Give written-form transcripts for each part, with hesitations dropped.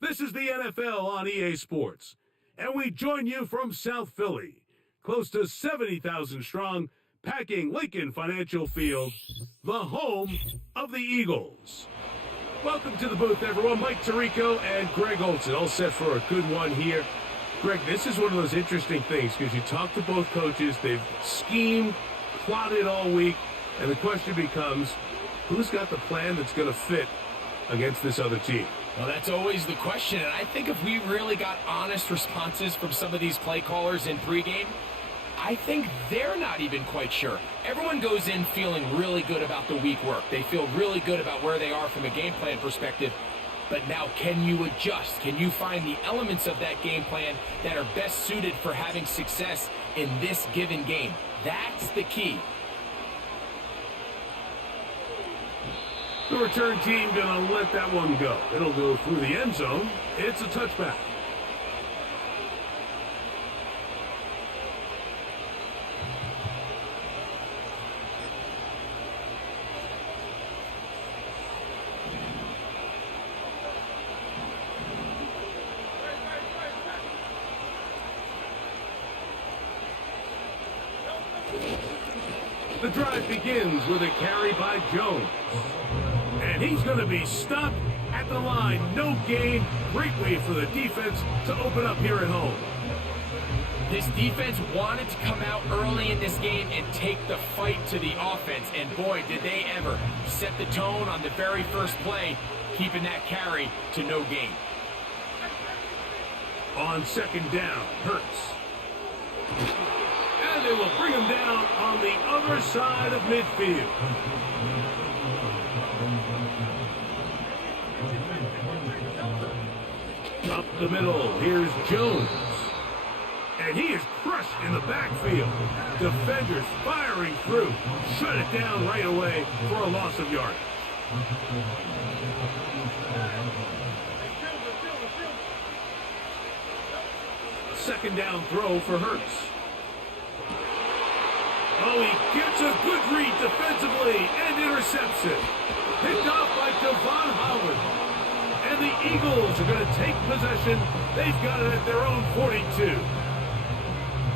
This is the NFL on EA Sports, and we join you from South Philly, close to 70,000 strong, packing Lincoln Financial Field, the home of the Eagles. Welcome to the booth, everyone. Mike Tirico and Greg Olson, all set for a good one here. Greg, this is one of those interesting things because you talk to both coaches. They've schemed, plotted all week, and the question becomes, who's got the plan that's going to fit against this other team? Well, that's always the question, and I think if we really got honest responses from some of these play callers in pregame, I think they're not even quite sure. Everyone goes in feeling really good about the week work. They feel really good about where they are from a game plan perspective. But now, can you adjust? Can you find the elements of that game plan that are best suited for having success in this given game? That's the key. The return team going to let that one go. It'll go through the end zone. It's a touchback. The drive begins with a carry by Jones. And he's going to be stopped at the line. No gain. Great way for the defense to open up here at home. This defense wanted to come out early in this game and take the fight to the offense. And boy, did they ever set the tone on the very first play, keeping that carry to no gain. On second down, Hurts. And they will bring him down on the other side of midfield. Up the middle, here's Jones. And he is crushed in the backfield. Defenders firing through. Shut it down right away for a loss of yardage. Second down throw for Hurts. Oh, he gets a good read defensively and intercepts it. Picked off by Devon Howard. And the Eagles are going to take possession. They've got it at their own 42.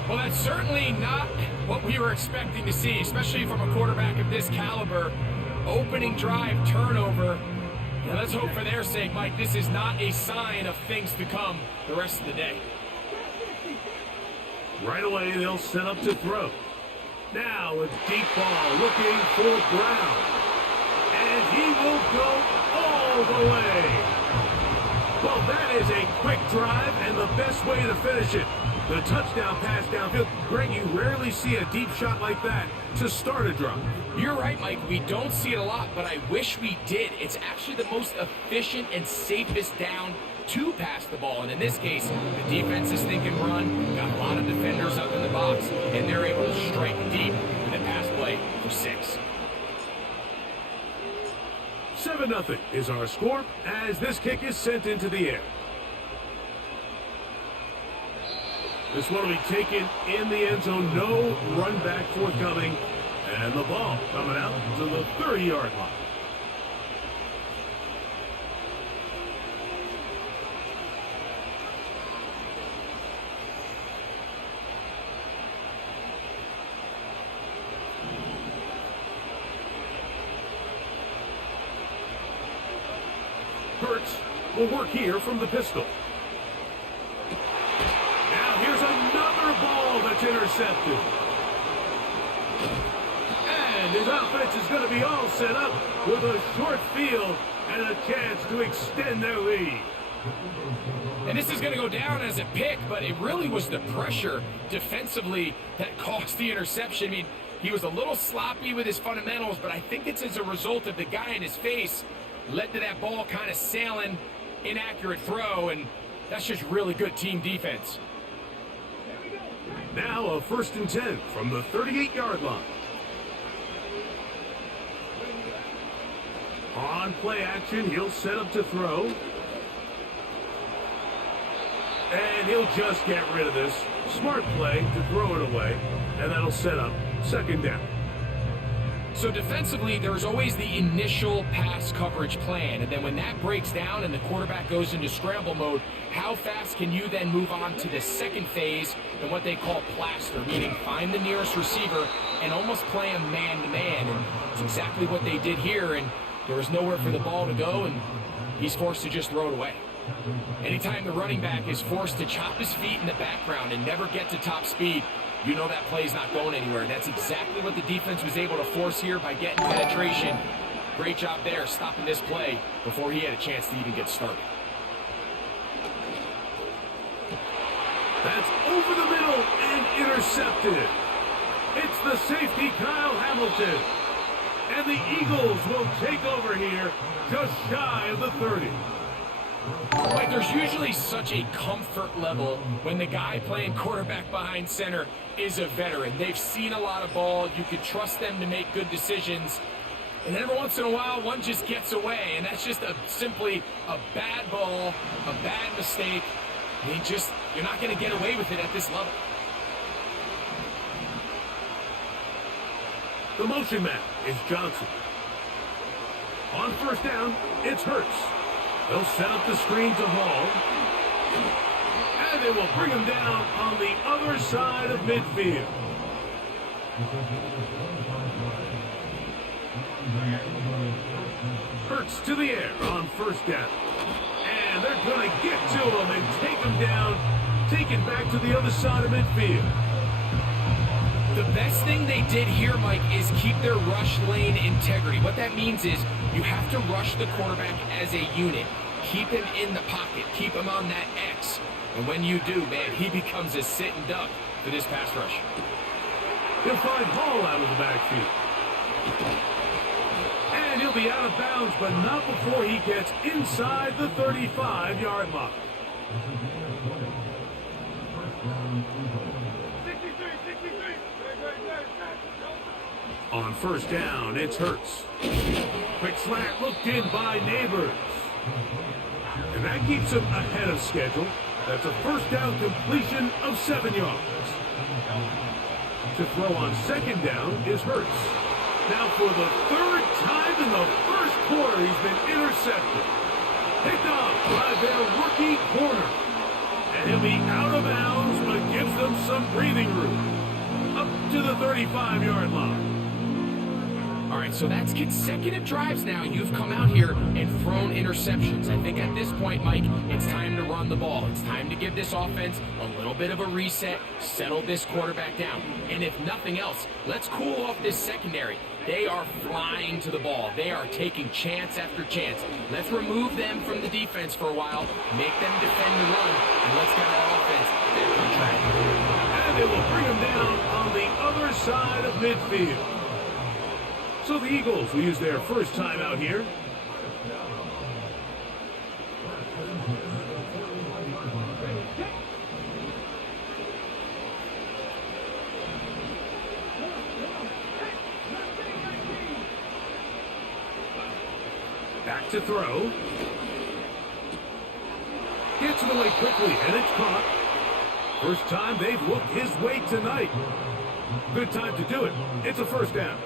Well, that's certainly not what we were expecting to see, especially from a quarterback of this caliber. Opening drive, turnover. Now, let's hope for their sake, Mike, this is not a sign of things to come the rest of the day. Right away, they'll set up to throw. Now a deep ball looking for Browne. And he will go all the way. Well, that is a quick drive and the best way to finish it. The touchdown pass downfield. Greg, you rarely see a deep shot like that to start a drive. You're right, Mike. We don't see it a lot, but I wish we did. It's actually the most efficient and safest down to pass the ball. And in this case, the defense is thinking run, got a lot of defenders up in the box, and they're able to strike deep with a pass play for 6. 7-0 is our score as this kick is sent into the air. This one will be taken in the end zone. No run back forthcoming. And the ball coming out to the 30-yard line. Hurts will work here from the pistol. Now here's another ball that's intercepted. And his offense is going to be all set up with a short field and a chance to extend their lead. And this is going to go down as a pick, but it really was the pressure defensively that caused the interception. I mean, he was a little sloppy with his fundamentals, but I think it's as a result of the guy in his face led to that ball kind of sailing, inaccurate throw, and that's just really good team defense. Now a 1st and 10 from the 38-yard line. On play action, he'll set up to throw. And he'll just get rid of this. Smart play to throw it away, and that'll set up 2nd down. So defensively, there's always the initial pass coverage plan, and then when that breaks down and the quarterback goes into scramble mode, how fast can you then move on to the second phase and what they call plaster, meaning find the nearest receiver and almost play him man-to-man, and it's exactly what they did here, and there was nowhere for the ball to go, and he's forced to just throw it away. Anytime the running back is forced to chop his feet in the background and never get to top speed, you know that play's not going anywhere. That's exactly what the defense was able to force here by getting penetration. Great job there, stopping this play before he had a chance to even get started. That's over the middle and intercepted. It's the safety, Kyle Hamilton. And the Eagles will take over here just shy of the 30. Like, there's usually such a comfort level when the guy playing quarterback behind center is a veteran. They've seen a lot of ball. You can trust them to make good decisions. And every once in a while, one just gets away. And that's just simply a bad ball, a bad mistake. You're not going to get away with it at this level. The motion man is Johnson. On first down, it's Hurts. They'll set up the screen to Hall. And they will bring him down on the other side of midfield. Hurts to the air on first down. And they're going to get to him and take him down, taken back to the other side of midfield. The best thing they did here, Mike, is keep their rush lane integrity. What that means is you have to rush the quarterback as a unit. Keep him in the pocket. Keep him on that X. And when you do, man, he becomes a sitting duck for this pass rush. He'll find Hall out of the backfield. And he'll be out of bounds, but not before he gets inside the 35-yard line. On first down, it's Hurts. Quick slant looked in by Neighbors. And that keeps him ahead of schedule. That's a first down completion of 7 yards. To throw on second down is Hurts. Now for the third time in the first quarter, he's been intercepted. Picked off by their rookie corner. And he'll be out of bounds, but gives them some breathing room. Up to the 35-yard line. All right, so that's consecutive drives now. You've come out here and thrown interceptions. I think at this point, Mike, it's time to run the ball. It's time to give this offense a little bit of a reset, settle this quarterback down. And if nothing else, let's cool off this secondary. They are flying to the ball. They are taking chance after chance. Let's remove them from the defense for a while, make them defend the run, and let's get our offense back on track. And it will bring him down on the other side of midfield. So the Eagles will use their first time out here. Back to throw. Gets it away quickly, and it's caught. First time they've looked his way tonight. Good time to do it. It's a first down.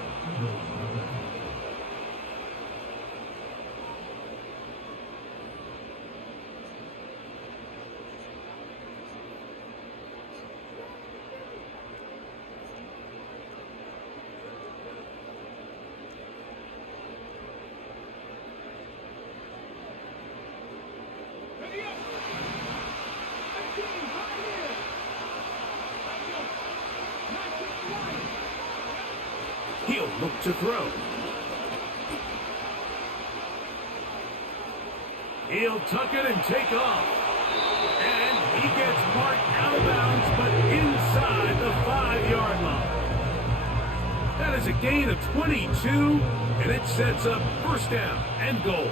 He'll look to throw. He'll tuck it and take off. And he gets marked out of bounds, but inside the 5-yard line. That is a gain of 22, and it sets up first down and goal.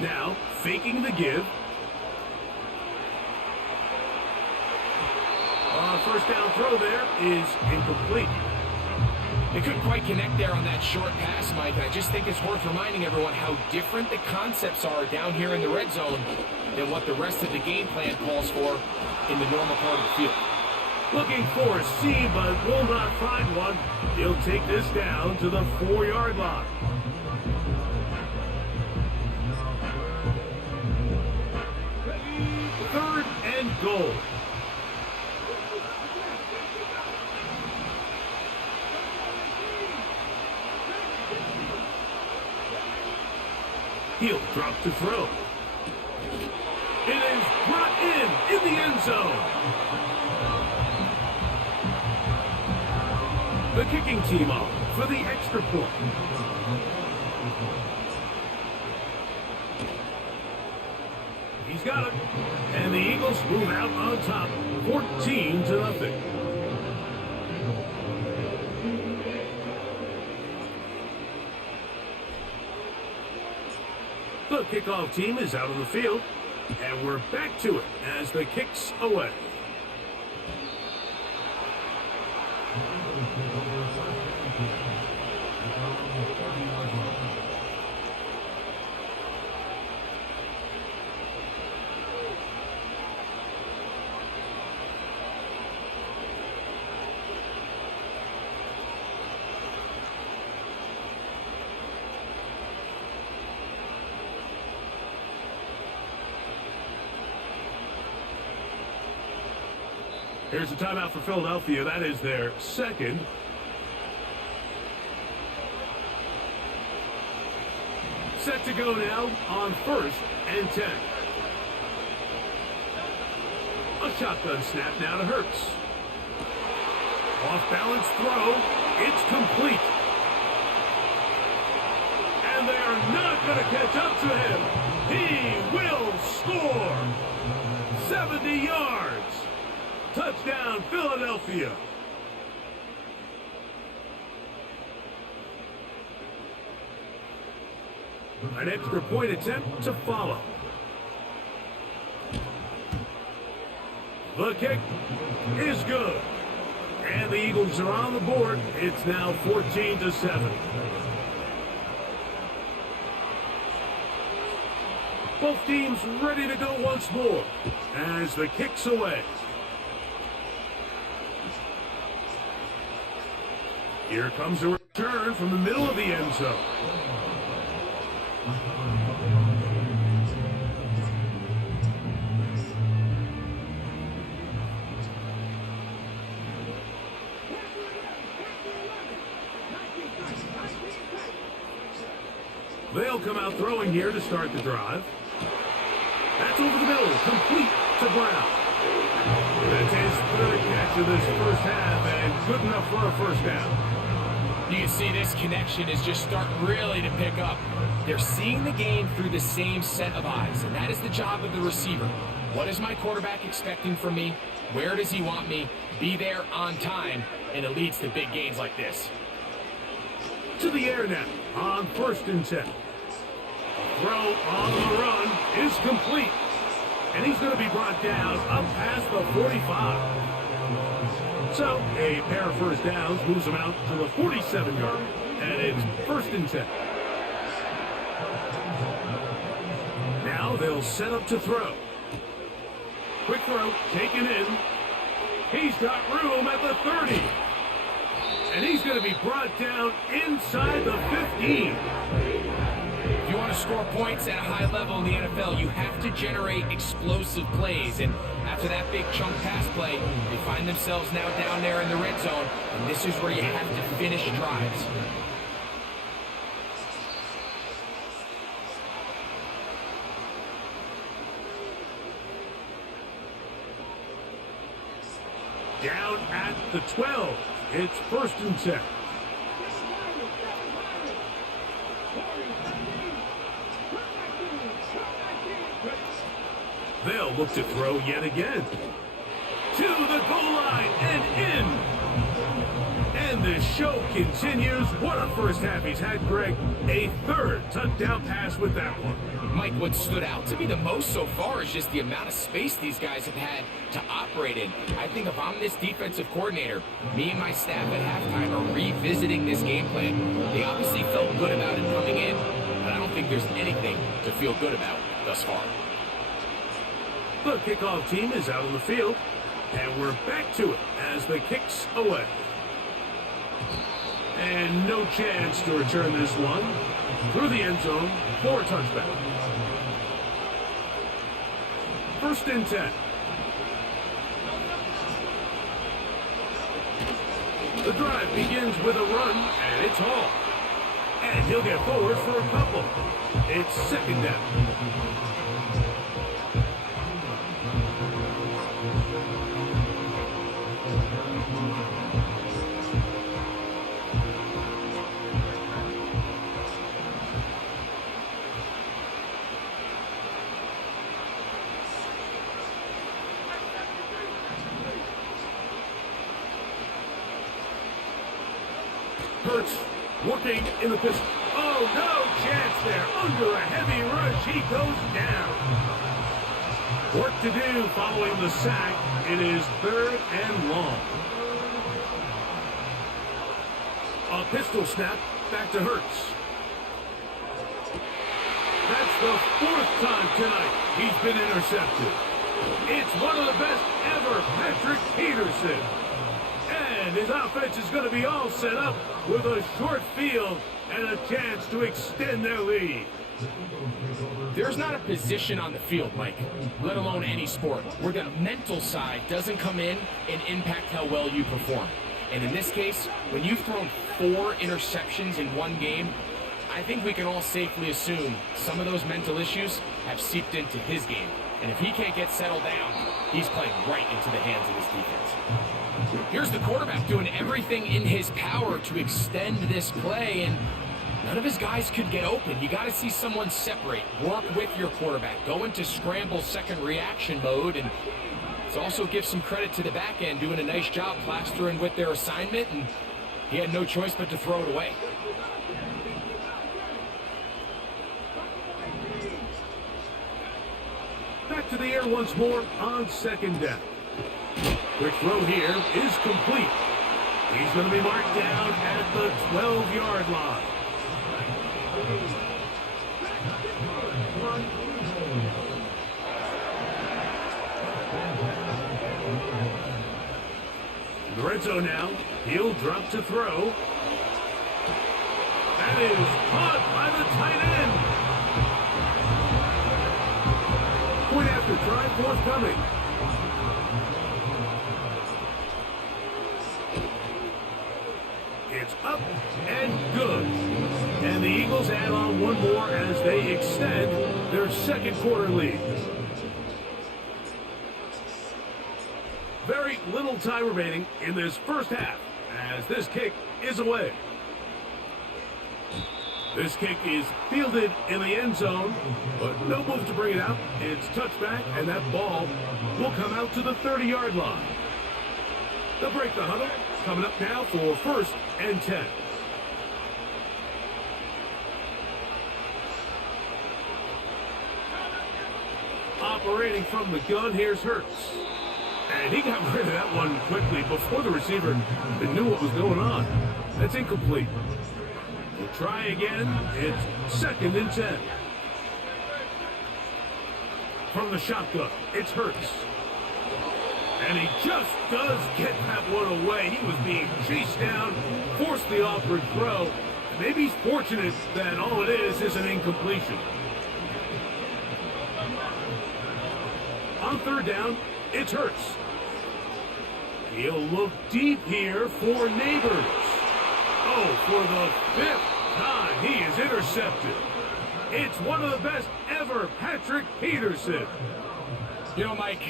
Now, faking the give. First down throw there is incomplete. They couldn't quite connect there on that short pass, Mike. I just think it's worth reminding everyone how different the concepts are down here in the red zone than what the rest of the game plan calls for in the normal part of the field. Looking for a seam, but will not find one. He'll take this down to the 4-yard line. Third and goal. He'll drop to throw. It is brought in the end zone. The kicking team off for the extra point. He's got it. And the Eagles move out on top, 14-0. The kickoff team is out on the field, and we're back to it as the kick's away. Here's a timeout for Philadelphia. That is their second. Set to go now on 1st and 10. A shotgun snap now to Hurts. Off balance throw. It's complete. And they are not going to catch up to him. He will score. 70 yards. Touchdown, Philadelphia. An extra point attempt to follow. The kick is good. And the Eagles are on the board. It's now 14-7. Both teams ready to go once more as the kick's away. Here comes a return from the middle of the end zone. They'll come out throwing here to start the drive. That's over the middle, complete to Browne. That's his third catch of this first half, and good enough for a first down. You can see this connection is just starting really to pick up. They're seeing the game through the same set of eyes, and that is the job of the receiver. What is my quarterback expecting from me? Where does he want me? Be there on time, and it leads to big gains like this. To the air now on 1st and 10. Throw on the run is complete. And he's going to be brought down up past the 45. So a pair of first downs moves him out to the 47-yard. And it's 1st and 10. Now they'll set up to throw. Quick throw, taken in. He's got room at the 30. And he's going to be brought down inside the 15. If you want to score points at a high level in the NFL, you have to generate explosive plays. And after that big chunk pass play, they find themselves now down there in the red zone. And this is where you have to finish drives. Down at the 12. It's 1st and 10. They'll look to throw yet again. To the goal line and in. And the show continues. What a first half he's had, Greg. A third touchdown pass with that one. Mike, what stood out to me the most so far is just the amount of space these guys have had to operate in. I think if I'm this defensive coordinator, me and my staff at halftime are revisiting this game plan. They obviously felt good about it coming in, but I don't think there's anything to feel good about thus far. The kickoff team is out on the field, And we're back to it as the kick's away. And no chance to return this one through the end zone for a touchback. 1st and 10. The drive begins with a run, and it's Hall. And he'll get forward for a couple. It's 2nd down. Hurts working in the pistol. Oh, no chance there. Under a heavy rush, he goes down. Work to do following the sack. It is 3rd and long. A pistol snap back to Hurts. That's the 4th time tonight he's been intercepted. It's one of the best ever, Patrick Peterson. And his offense is going to be all set up with a short field and a chance to extend their lead. There's not a position on the field, Mike, let alone any sport, where the mental side doesn't come in and impact how well you perform. And in this case, when you've thrown 4 interceptions in one game, I think we can all safely assume some of those mental issues have seeped into his game. And if he can't get settled down, he's playing right into the hands of his defense. Here's the quarterback doing everything in his power to extend this play, and none of his guys could get open. You got to see someone separate, work with your quarterback, go into scramble second reaction mode, and let's also give some credit to the back end doing a nice job plastering with their assignment, and he had no choice but to throw it away. Back to the air once more on 2nd down. Quick throw here is complete. He's going to be marked down at the 12-yard line. In the red zone now, he'll drop to throw. That is caught by the tight end. Point after try forthcoming. It's up and good. And the Eagles add on one more as they extend their 2nd quarter lead. Very little time remaining in this 1st half as this kick is away. This kick is fielded in the end zone, but no move to bring it out. It's touchback, and that ball will come out to the 30-yard line. They'll break the huddle. Coming up now for 1st and 10. Operating from the gun, here's Hurts. And he got rid of that one quickly before the receiver even knew what was going on. That's incomplete. We'll try again. It's 2nd and 10. From the shotgun, it's Hurts. And he just does get that one away. He was being chased down, forced the awkward throw. Maybe he's fortunate that all it is an incompletion. On 3rd down, it's Hurts. He'll look deep here for Neighbors. Oh, for the 5th time, he is intercepted. It's one of the best ever, Patrick Peterson. You know, Mike,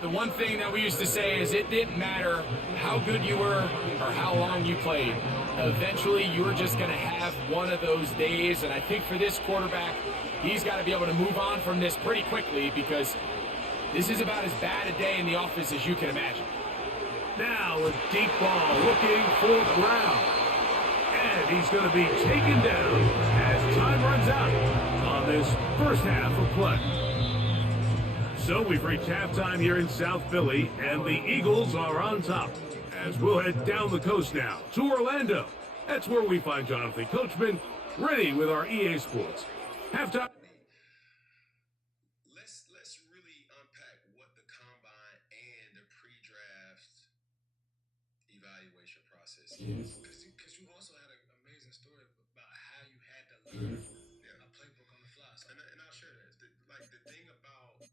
the one thing that we used to say is it didn't matter how good you were or how long you played. Eventually, you were just going to have one of those days, and I think for this quarterback, he's got to be able to move on from this pretty quickly because this is about as bad a day in the office as you can imagine. Now a deep ball looking for Browne. And he's going to be taken down as time runs out on this 1st half of play. So we've reached halftime here in South Philly, and the Eagles are on top. As we'll head down the coast now to Orlando. That's where we find Jonathan Coachman ready with our EA Sports halftime. Let's really unpack what the combine and the pre-draft process is. Because you also had an amazing story about how you had to learn a playbook on the fly. So, and I'll share that. The thing about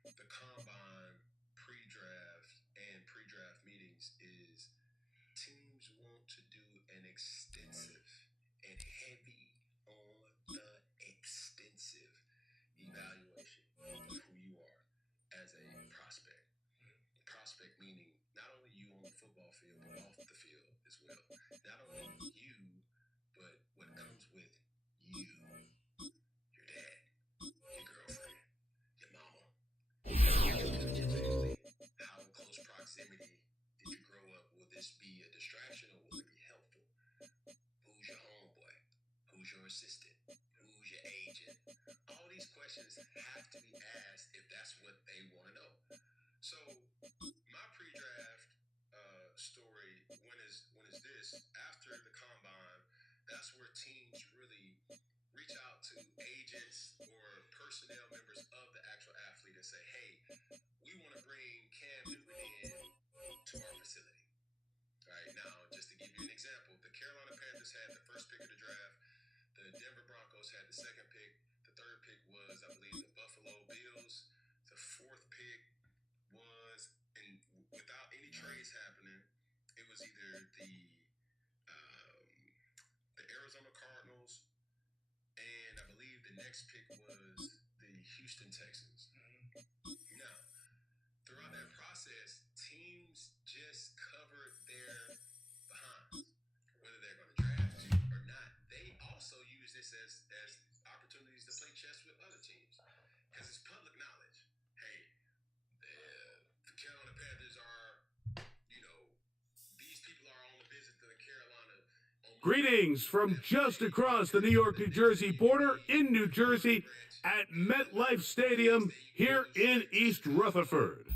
the combine pre-draft and pre-draft meetings is teams want to do an extensive and heavy on the extensive evaluation of who you are as a prospect. Prospect meaning not only you on the football field, but off the field as well. Not only you, but what comes with you. Your dad, your girlfriend, your mama, your family. How in close proximity did you grow up? Will this be a distraction or will it be helpful? Who's your homeboy? Who's your assistant? Who's your agent? All these questions have to be asked if that's what they want to know. So my pre-draft story, when is this? After the combine, that's where teams really reach out to agents or personnel members of the actual athlete and say, hey, we want to bring Cam Newton in to our facility. All right, now, just to give you an example, the Carolina Panthers had the first pick of the draft. The Denver Broncos had the second pick. The third pick was, I believe, the Buffalo Bills. The fourth pick was, and without any trades happening, it was either the Arizona Cardinals, and I believe the next pick was the Houston Texans. Now, throughout that process, teams just covered their behinds, whether they're going to draft you or not. They also use this as opportunities to play chess with other teams because it's public knowledge. Hey, the Carolina Panthers are, these people are on a visit to the Carolina. Greetings from just across the New York-New Jersey border in New Jersey at MetLife Stadium here in East Rutherford.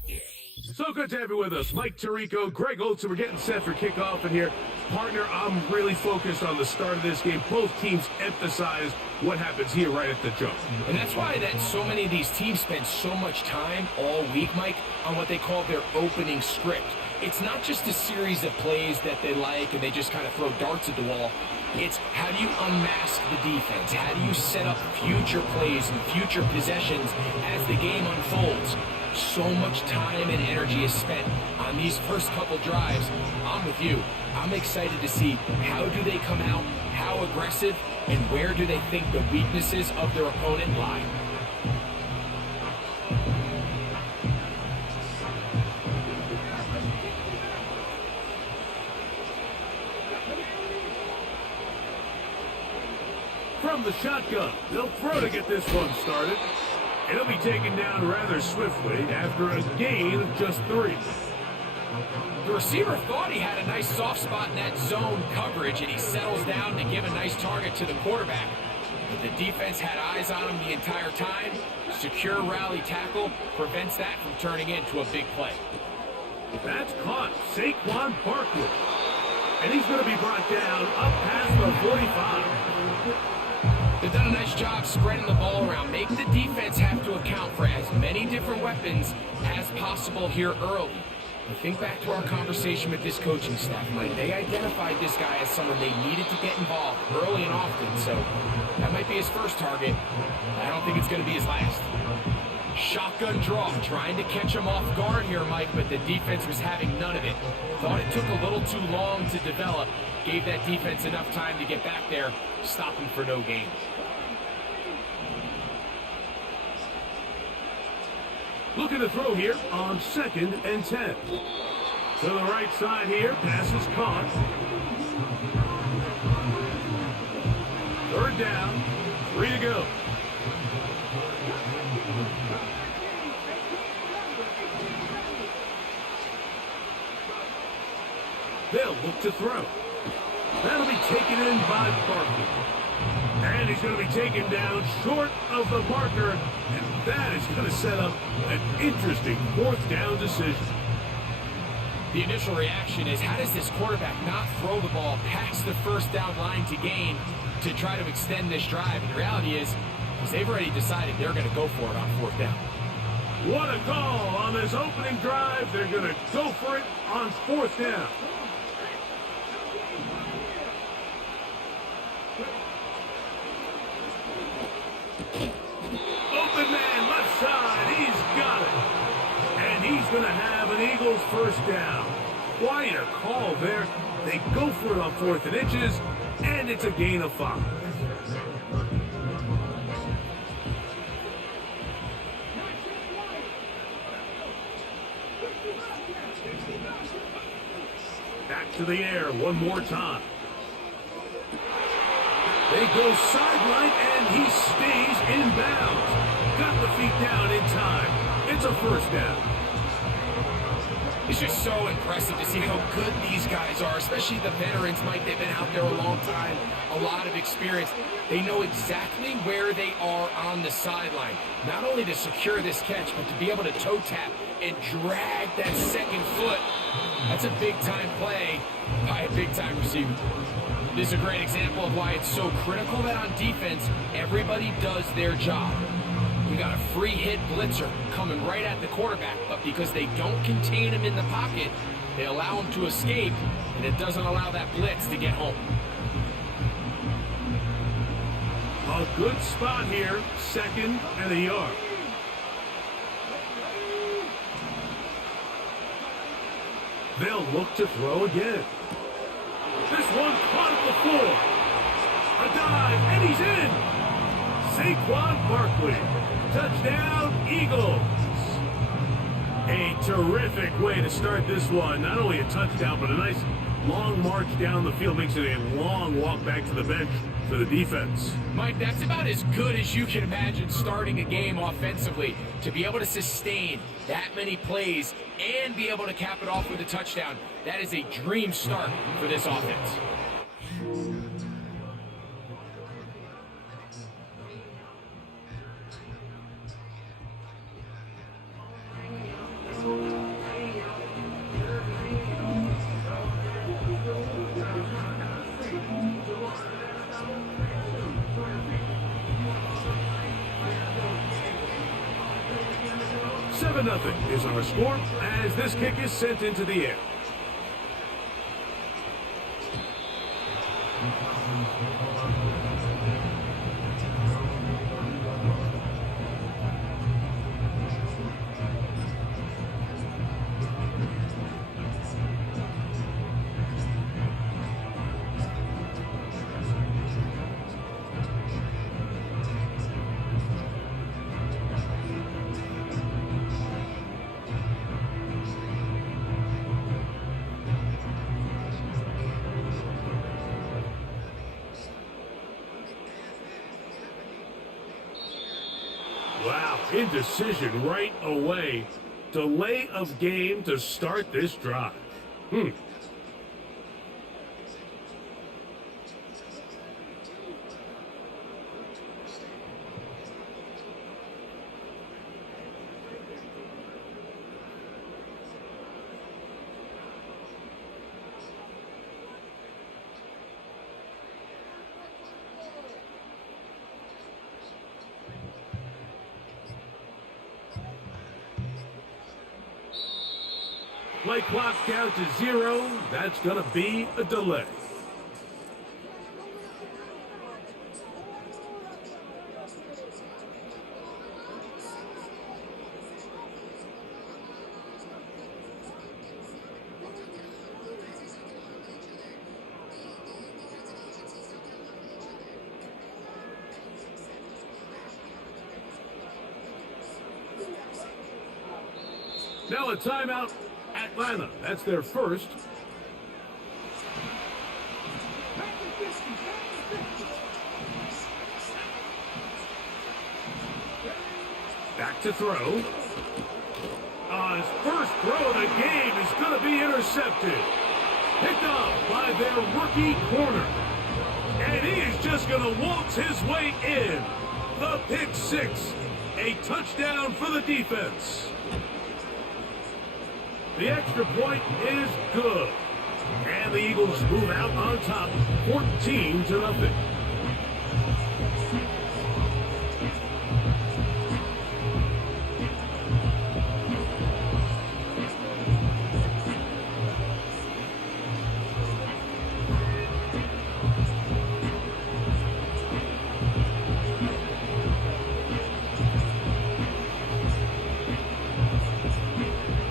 So good to have you with us. Mike Tirico, Greg Olson. We're getting set for kickoff in here. Partner, I'm really focused on the start of this game. Both teams emphasize what happens here right at the jump. And that's why that so many of these teams spend so much time all week, Mike, on what they call their opening script. It's not just a series of plays that they like and they just kind of throw darts at the wall. It's how do you unmask the defense? How do you set up future plays and future possessions as the game unfolds? So much time and energy is spent on these first couple drives. I'm with you. I'm excited to see how do they come out, how aggressive, and where do they think the weaknesses of their opponent lie. From the shotgun, they'll throw to get this one started. It'll be taken down rather swiftly after a gain of just 3. The receiver thought he had a nice soft spot in that zone coverage, and he settles down to give a nice target to the quarterback. But the defense had eyes on him the entire time. Secure rally tackle prevents that from turning into a big play. That's caught. Saquon Barkley. And he's going to be brought down up past the 45. They've done a nice job spreading the ball around, making the defense have to account for as many different weapons as possible here early. And think back to our conversation with this coaching staff, Mike. They identified this guy as someone they needed to get involved early and often, so that might be his first target. I don't think it's going to be his last. Shotgun draw, trying to catch him off guard here, Mike, but the defense was having none of it. Thought it took a little too long to develop. Gave that defense enough time to get back there, stopping for no gain. Looking to throw here on 2nd and 10. To the right side here, pass is caught. 3rd down, 3 to go. They'll look to throw. That'll be taken in by Barkley. And he's going to be taken down short of the marker. And that is going to set up an interesting 4th down decision. The initial reaction is, how does this quarterback not throw the ball past the 1st down line to gain to try to extend this drive? And the reality is they've already decided they're going to go for it on 4th down. What a call on this opening drive. They're going to go for it on 4th down. Eagles first down. Quite a call there. They go for it on 4th and inches, and it's a gain of 5. Back to the air one more time. They go sideline, and he stays in bounds. Got the feet down in time. It's a first down. It's just so impressive to see how good these guys are, especially the veterans, Mike. They've been out there a long time, a lot of experience. They know exactly where they are on the sideline, not only to secure this catch, but to be able to toe tap and drag that second foot. That's a big-time play by a big-time receiver. This is a great example of why it's so critical that on defense, everybody does their job. We got a free hit blitzer coming right at the quarterback, but because they don't contain him in the pocket, they allow him to escape, and it doesn't allow that blitz to get home. A good spot here, 2nd and a yard. They'll look to throw again. This one caught at the floor. A dive, and he's in. Saquon Barkley. Touchdown, Eagles. A terrific way to start this one. Not only a touchdown, but a nice long march down the field. Makes it a long walk back to the bench for the defense. Mike, that's about as good as you can imagine starting a game offensively. To be able to sustain that many plays and be able to cap it off with a touchdown, that is a dream start for this offense. Nothing is our score as this kick is sent into the air. Wow, indecision right away. Delay of game to start this drive. Play clock down to 0. That's going to be a delay. Now a timeout. Atlanta, that's their first. Back to throw. His first throw of the game is going to be intercepted. Picked up by their rookie corner. And he is just going to waltz his way in. The pick six. A touchdown for the defense. The extra point is good. And the Eagles move out on top, 14-0.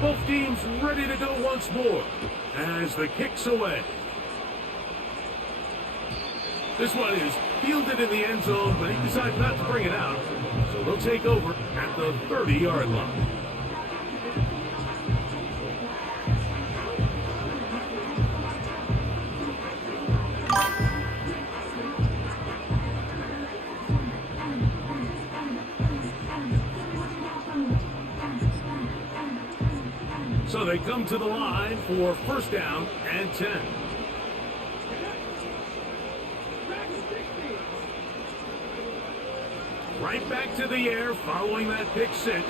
Both teams ready to go once more as the kick's away. This one is fielded in the end zone, but he decides not to bring it out. So they'll take over at the 30-yard line. So they come to the line for first down and 10. Right back to the air following that pick six.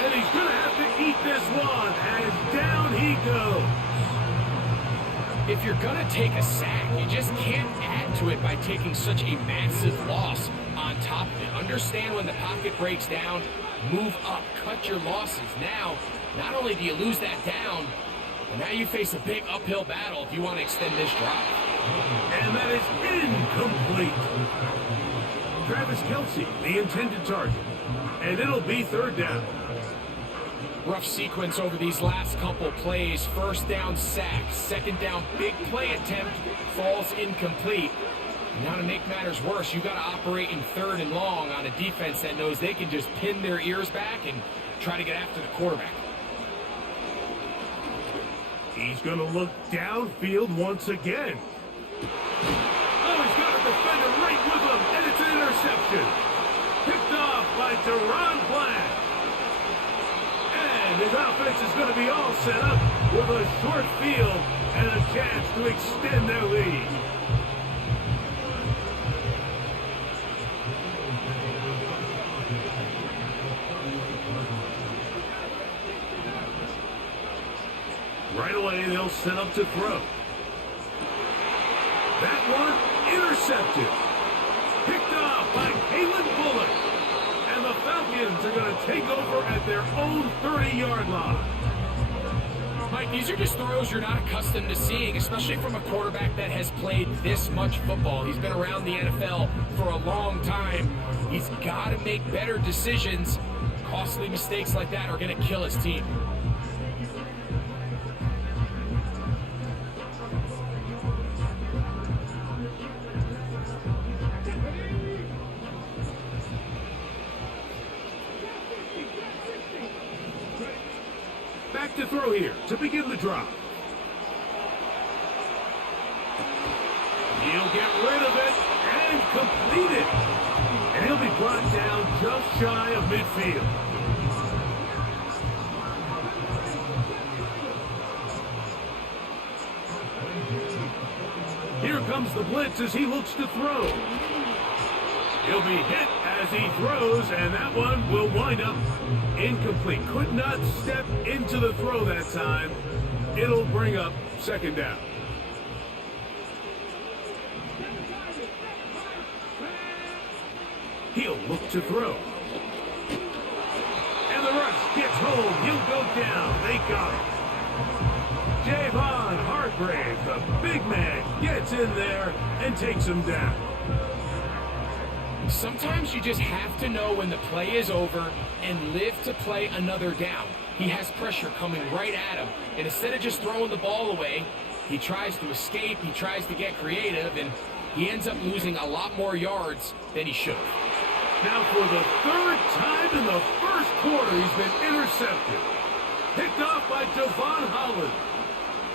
And he's going to have to eat this one as down he goes. If you're going to take a sack, you just can't add to it by taking such a massive loss on top of it. Understand when the pocket breaks down, move up, cut your losses. Now, not only do you lose that down, but now you face a big uphill battle if you want to extend this drive. And that is incomplete. Travis Kelce, the intended target. And it'll be third down. Rough sequence over these last couple plays. First down sack, second down big play attempt, falls incomplete. Now to make matters worse, you got to operate in third and long on a defense that knows they can just pin their ears back and try to get after the quarterback. He's going to look downfield once again. Oh, he's got a defender right with him, and it's an interception. Picked off by Browne. And his offense is going to be all set up with a short field and a chance to extend their lead. Right away, they'll set up to throw. That one intercepted. Picked off by Caleb Bullock. And the Falcons are going to take over at their own 30-yard line. Mike, these are just throws you're not accustomed to seeing, especially from a quarterback that has played this much football. He's been around the NFL for a long time. He's got to make better decisions. Costly mistakes like that are going to kill his team. Back to throw here to begin the drive. He'll get rid of it and complete it. And he'll be brought down just shy of midfield. Here comes the blitz as he looks to throw. He'll be hit as he throws, and that one will wind up incomplete. Could not step into the throw that time. It'll bring up second down. He'll look to throw. And the rush gets home. He'll go down. They got it. Javon Hargrave, the big man, gets in there and takes him down. Sometimes you just have to know when the play is over and live to play another down. He has pressure coming right at him, and instead of just throwing the ball away, he tries to escape, he tries to get creative, and he ends up losing a lot more yards than he should. Now for the third time in the first quarter, he's been intercepted. Picked off by Javon Holland.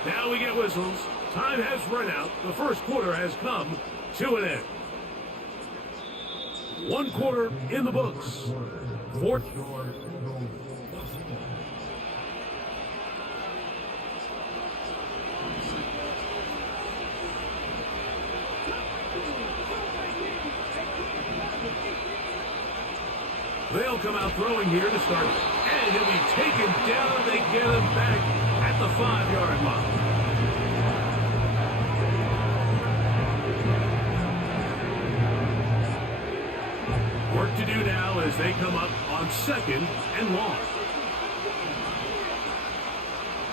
Now we get whistles. Time has run out. The first quarter has come to an end. One quarter in the books. Fourth. They'll come out throwing here to start. And he'll be taken down. They get him back at the 5-yard line. Work to do now as they come up on second and long.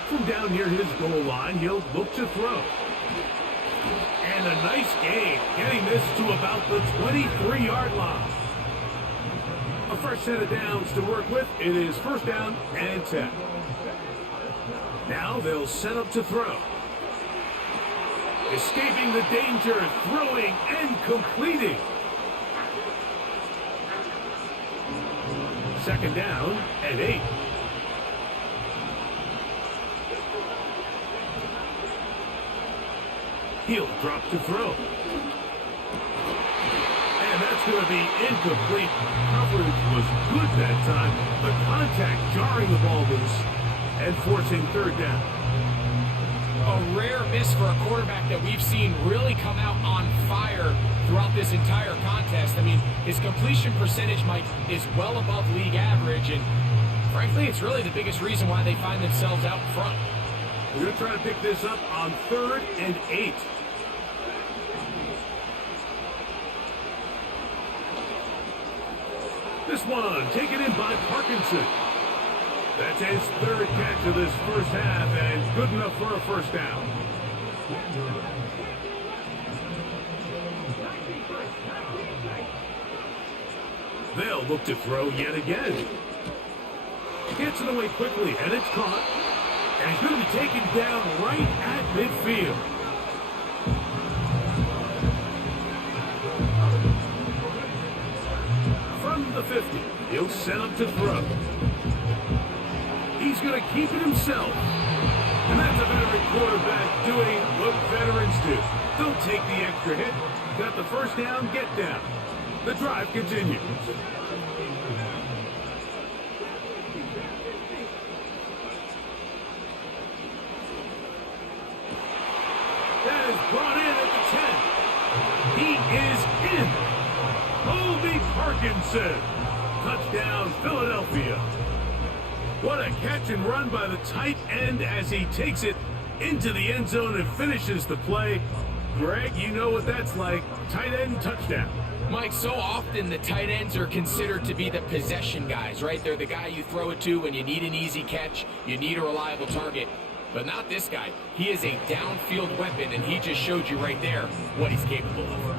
From down near his goal line, he'll look to throw. And a nice gain, getting this to about the 23-yard line. A fresh set of downs to work with. It is first down and 10. Now they'll set up to throw. Escaping the danger, throwing and completing. Second down and 8. He'll drop to throw. And that's going to be incomplete. Coverage was good that time. The contact jarring the ball loose and forcing third down. A rare miss for a quarterback that we've seen really come out on fire throughout this entire contest. I mean, his completion percentage, Mike, is well above league average, and frankly, it's really the biggest reason why they find themselves out front. We're going to try to pick this up on 3rd and 8. This one taken in by Parkinson. That's his 3rd catch of this first half, and good enough for a first down. They'll look to throw yet again. Gets it away quickly, and it's caught. And he's going to be taken down right at midfield. From the 50, he'll set up to throw. He's going to keep it himself. And that's a veteran quarterback doing what veterans do. Don't take the extra hit. Got the first down, get down. The drive continues. That is brought in at the 10. He is in. Colby Parkinson. Touchdown, Philadelphia. What a catch and run by the tight end as he takes it into the end zone and finishes the play. Greg, you know what that's like. Tight end touchdown. Mike, so often the tight ends are considered to be the possession guys, right? They're the guy you throw it to when you need an easy catch, you need a reliable target. But not this guy. He is a downfield weapon, and he just showed you right there what he's capable of.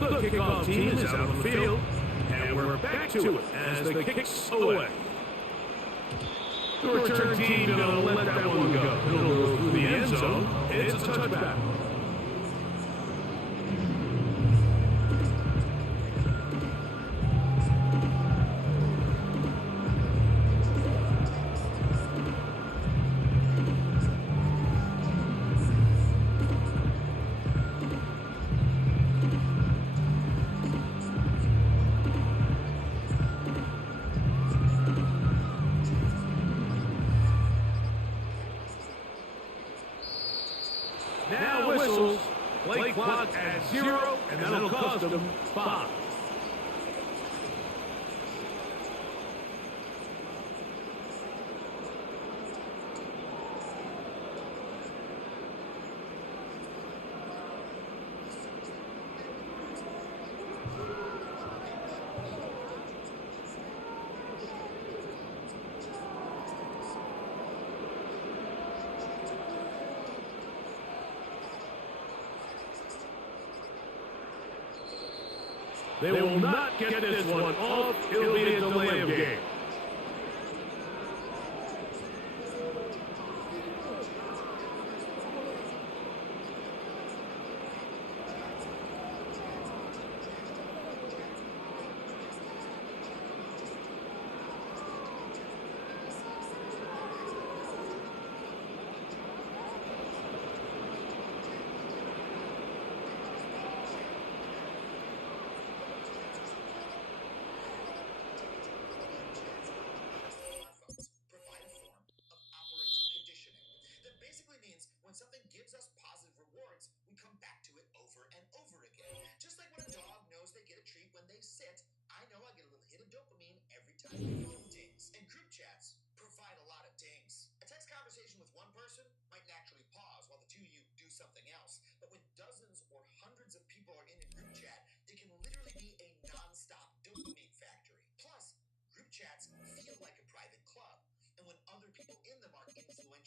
The kickoff team is out on the field, and we're back to it as the kick's away. The return team going to let that one go. It'll go through the end zone. It's a touchback. Now whistles, play clock at 0, and that'll cost them 5. They will not get this one off. It'll be a delay of game. Something gives us positive rewards, we come back to it over and over again. Just like when a dog knows they get a treat when they sit, I know I get a little hit of dopamine every time the phone dings. And group chats provide a lot of dings. A text conversation with one person might naturally pause while the two of you do something else. But when dozens or hundreds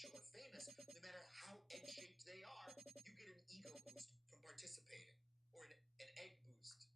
influential or famous, no matter how egg-shaped they are, you get an ego boost from participating. Or an egg boost.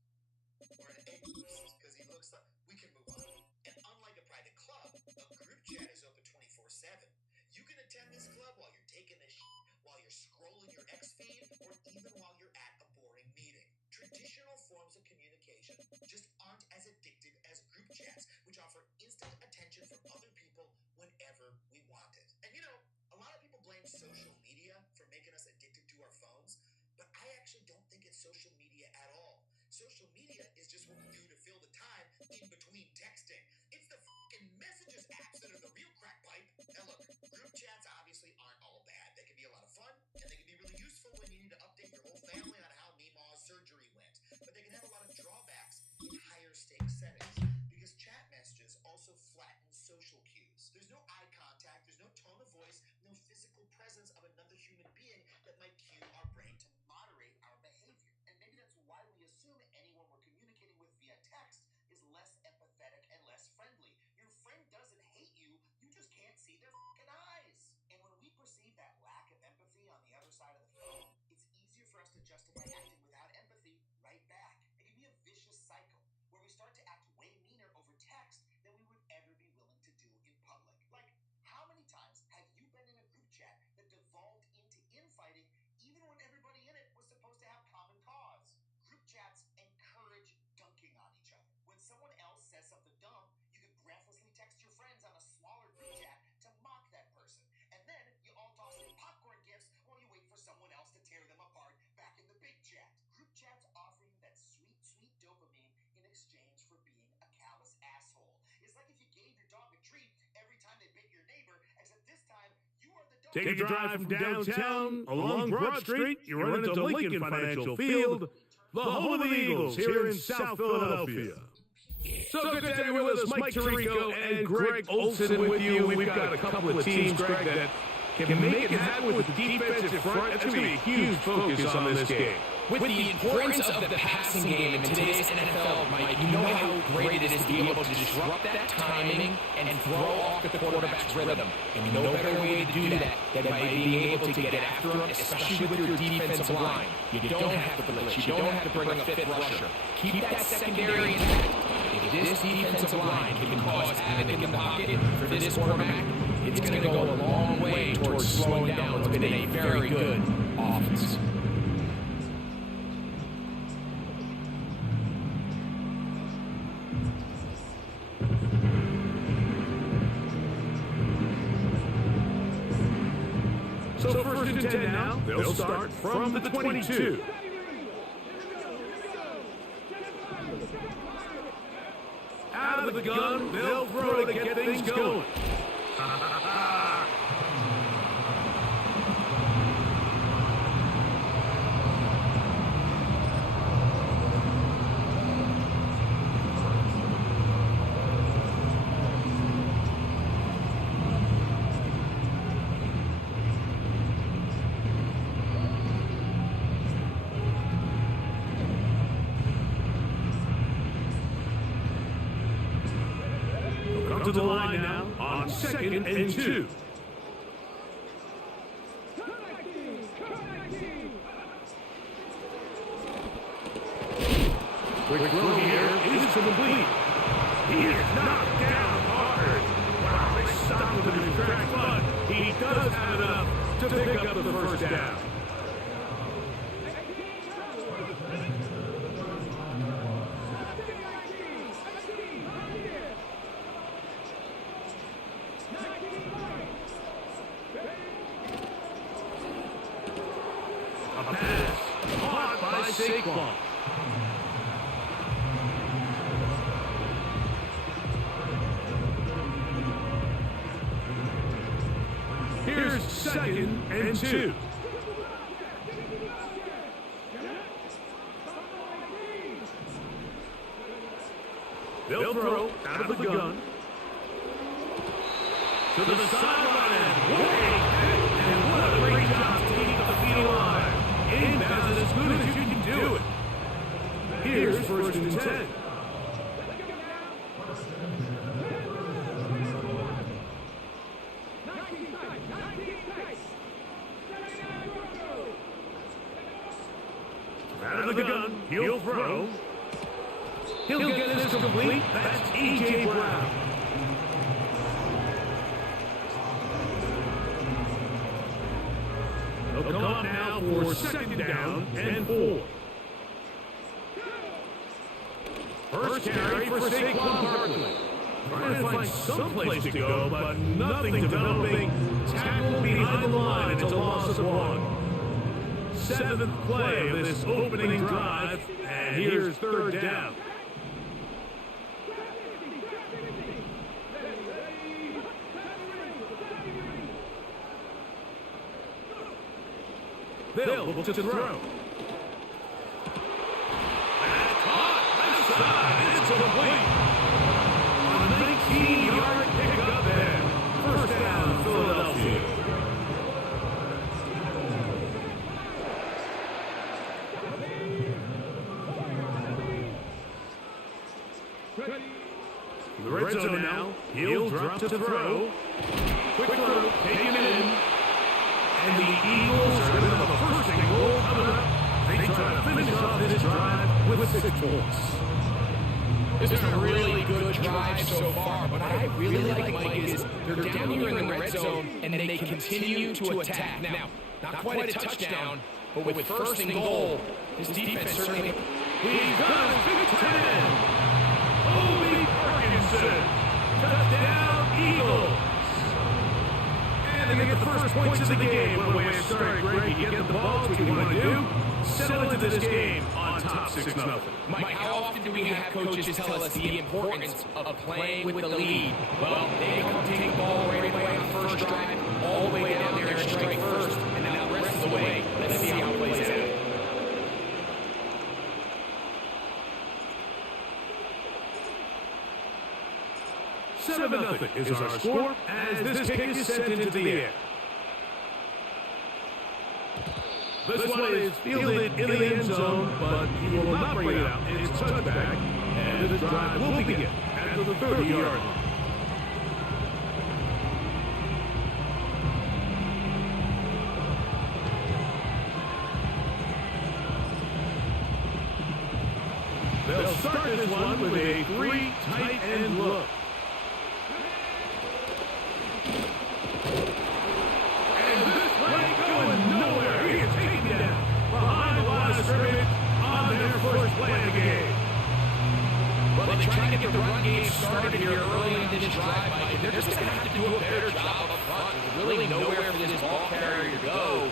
Or an egg boost, because he looks like... We can move on. And unlike a private club, a group chat is open 24/7. You can attend this club while you're taking a shit, while you're scrolling your X feed, or even while you're at a boring meeting. Traditional forms of communication just aren't as addictive as group chats, which offer instant attention from other people whenever we want it. And you know, a lot of people blame social media for making us addicted to our phones, but I actually don't think it's social media at all. Social media is just what we do to fill the time in between texting. It's the fucking messages apps that are the real crack pipe. Now look, group chats obviously aren't all bad. They can be a lot of fun, and they can be really useful when you need to update your whole family on how Meemaw's surgery went. But they can have a lot of drawbacks in higher stakes settings, because chat messages also flatten social cues. There's no eye contact, there's no tone of voice, no physical presence of another human being that might cue our brain to moderate our behavior. And maybe that's why we assume anyone we're communicating with via text is less empathetic and less friendly. Your friend doesn't hate you, you just can't see their fucking eyes. And when we perceive that lack of empathy on the other side of the phone, it's easier for us to justify acting without empathy right back. It can be a vicious cycle where we start to act way meaner over text than we would ever be willing to do in public. Like, how many times have you been in a group chat that devolved into infighting even when everybody in it was supposed to have common cause? Group chats encourage dunking on each other. When someone else says something dumb, you can breathlessly text your friends on a smaller group chat to mock that person. And then you all toss in popcorn gifts while you wait for someone else to tear them apart back in the big chat. Group chats offer you that sweet, sweet dopamine in exchange for being a callous asshole. It's like if you gave your dog a treat every time they bit your neighbor, except this time you are the dog. Take a drive from downtown along Broad Street. You run into Lincoln Financial Field, the home of the Eagles here in South Philadelphia. So good to have you with us, Mike Tirico and Greg Olson with you. We've got a couple of teams, Greg, that can make it happen with the defensive front. That's going to be a huge focus on this game. With the importance of the passing game in today's NFL, Mike, you know how great it is to be able to disrupt that timing and throw off the quarterback's rhythm. And no better way to do that than by being able to get after him, especially with your defensive line. You don't have to blitz. You don't have to bring a fifth rusher. Keep that secondary intact. If this defensive line can cause havoc in the pocket for this quarterback, it's going to go a long way towards slowing down what's been a very good offense. So first and 10 now, they'll start from the 22. Out of the gun, they'll throw to get things going. To the line now on 2nd and 2. Quick throw here is complete. He is knocked down hard. Wow, they stopped him in his track, but he does have enough to pick up the first down. A pass caught by Saquon. Here's 2nd and 2. They'll throw out of the gun to the sideline. And what a great job to keep the field alive. Inbounds as good as you can do it. Here's 1st and 10. throw. He'll get this complete. That's A.J. Browne. They'll come up now for second down and 4. First carry for Saquon Barkley. Trying to find some place to go, but nothing developing. Tackle behind the line. It's a loss of 1. 7th play of this opening drive, and here's third down. They'll look to throw. And caught outside. It's complete. On a 19-yard pickup there. First down, Philadelphia. The red zone now. He'll drop to throw. Quick throw, taken in. And the Eagles are going to have a first and goal coming up. They try to finish off this drive with 6 points. This is a really good drive so far. What I really like, Mike, is they're down here in the red zone, and they continue to attack. Now, not quite a touchdown, but with first and goal, his defense certainly... He's got a big 10. Holy Parkinson. Touchdown, Eagles. And they get the first points of the game. What a way to start, Greg. You get the ball. That's what you want to do. Settle into this game on top 6-0. Mike, how often do we have coaches tell us the importance of playing with the lead? Well, they come take the ball right away on the first drive, all the way down there and strike first, and now the rest of the way. Let's see how it plays out. Seven nothing is our score as this kick is sent into the air. This one is fielded in the end zone, but he will not bring it out. It's touchback, and the drive will begin at the 30-yard line. They'll start this one with a 3 tight end look. Trying to get the run game started here early in this drive, Mike, and they're just going to have to do a better job up front. There's really nowhere for this ball carrier to go.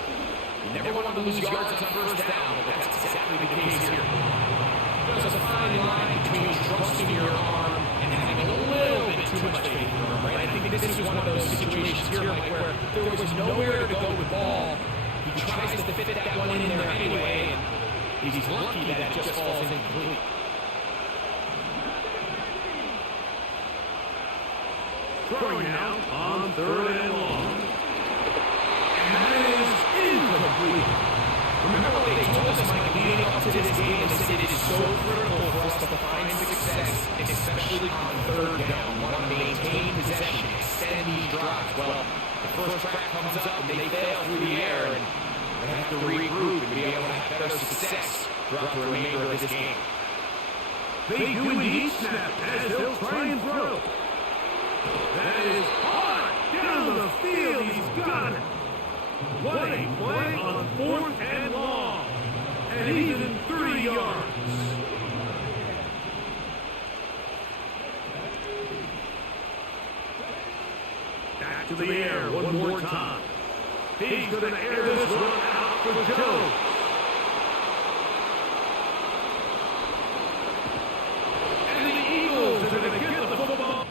You never want to lose yards on first down, but that's exactly the case here. There's a fine line between trusting your arm and having a little bit too much faith in your arm, right? I think this is one of those situations here, Mike, where there was nowhere to go with ball. He tries to fit that one in there anyway, and he's lucky that it just falls incomplete. Throwing now on 3rd and long. And that is incomplete. Remember what they told us, Mike, leading up to this game, they said it is so critical for us to find success, especially on 3rd down. We want to maintain possession, extend these drives. Well, the first track comes up and they fail through the air, and they have to regroup and be able to have better success throughout the remainder of this game. They do indeed snap as they'll try and throw. That is hard down the field. He's got it. What a play on 4th and long. And even 30 yards. Back to the air one more time. He's going to air this one out for Joe. And the Eagles are going to get the football.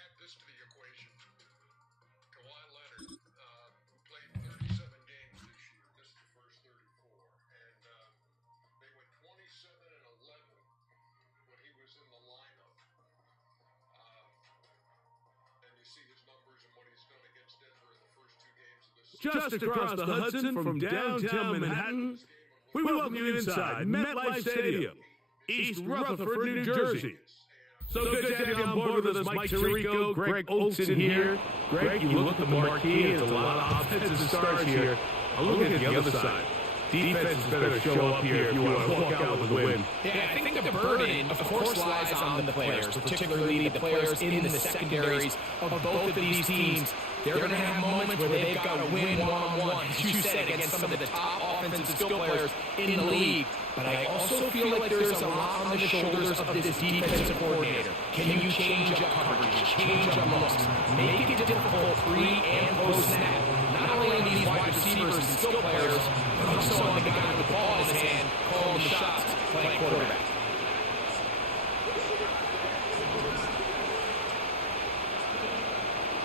Add this to the equation. just across the Hudson from downtown Manhattan, we welcome you inside MetLife Stadium, East Rutherford, New Jersey. So good to have you on board with us, Mike Tirico, Greg Olson here. Greg, you look at the marquee, it's a lot of offensive stars here. I'll look at the other side. Defense better show up here if you want to walk out with a win. Yeah, I think the burden, of course, lies on the players, particularly the players in the secondaries of both of these teams. They're going to have moments where they've got to win one-on-one, as you said, against some of the top offensive skill players in the league. But I also feel like there's a lot on the shoulders of this defensive coordinator. Can you change up coverage, change up looks, make it difficult pre- and post-snap? Not only on these wide receivers and skill players, but also on the guy with the ball in his hand, calling the shots, playing quarterback.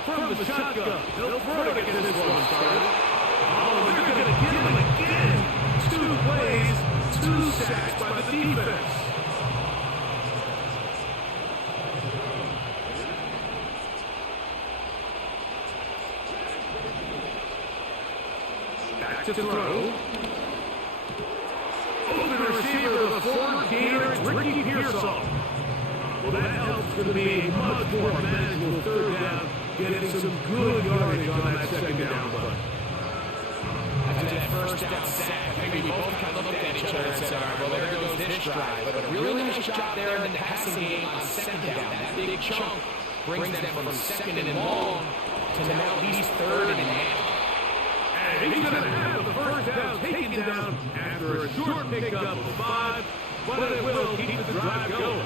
From the shotgun, they'll throw to get this one started. Oh, they're going to get him again. 2 plays, 2 sacks by the defense. Back to throw. Open receiver, the former Gator, it's Ricky Pearsall. Well, that helps to be a much more manageable third down, getting some good yardage on that second down play. After that first down sack, I think we both kind of looked at each other and said, all right, well, there goes this drive. But a really nice job there in the passing game on second down. That big chunk brings them from second and long to now at least third and a half. And he's going to have the first down taken down after a short pickup of 5, but it will keep the drive going.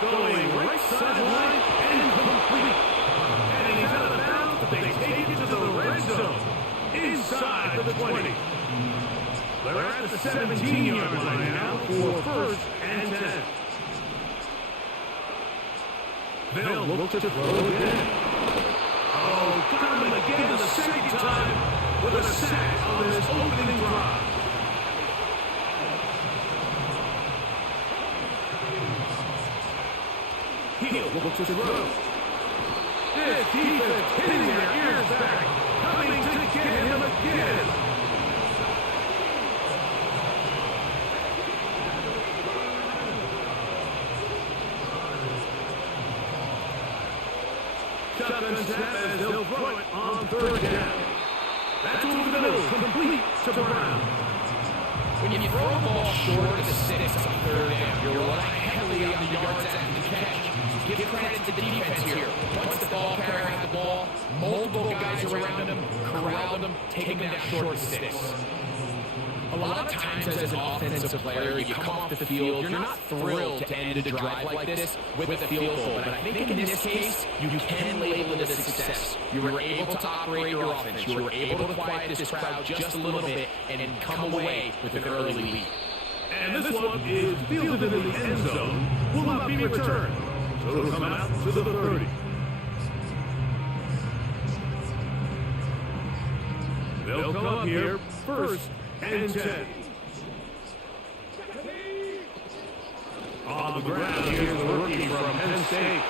Going right sideline and complete. And he's out of bounds, but they take it to the red zone. Inside of the 20. They're at the 17-yard line now for first and 10. They'll look to throw again. Oh, coming again the second time with a sack on this opening drive. He'll look to throw. This defense hitting their ears back, coming to get him again. Shotgun snap as they'll throw it on third down. That's over the middle, complete to Browne. When you throw a ball short of the 6 on third down, you're relying heavily on the yards after the catch. Give credit to the defense here. Once the ball carrier had the ball, multiple guys around him, corralled him, taking him down short of 6. A lot of times as an offensive player, you come off the field, you're not thrilled to end a drive like this with a field goal. But I think in this case, you can label it a success. You were able to operate your offense. You were able to quiet this crowd just a little bit and come away with an early lead. And this one is fielded in the end zone, will not be returned. So it'll come out to the 30. They'll come up here first and 10. On the ground, here's the rookie from Penn State.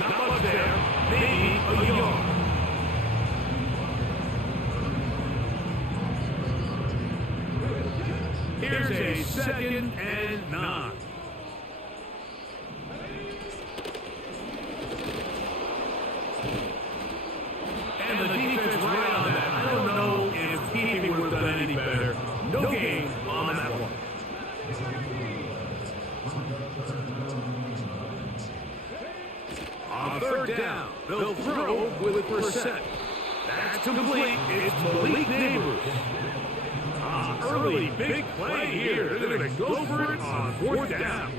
Not much there, maybe a yard. Here's a second and 9. And the defense right on that. I don't know if he would have done any better. No gain on that one. On third down, they'll throw with Brissett. That's complete. It's Malik Neighbors. Early big play here. They're going to go for it on fourth down.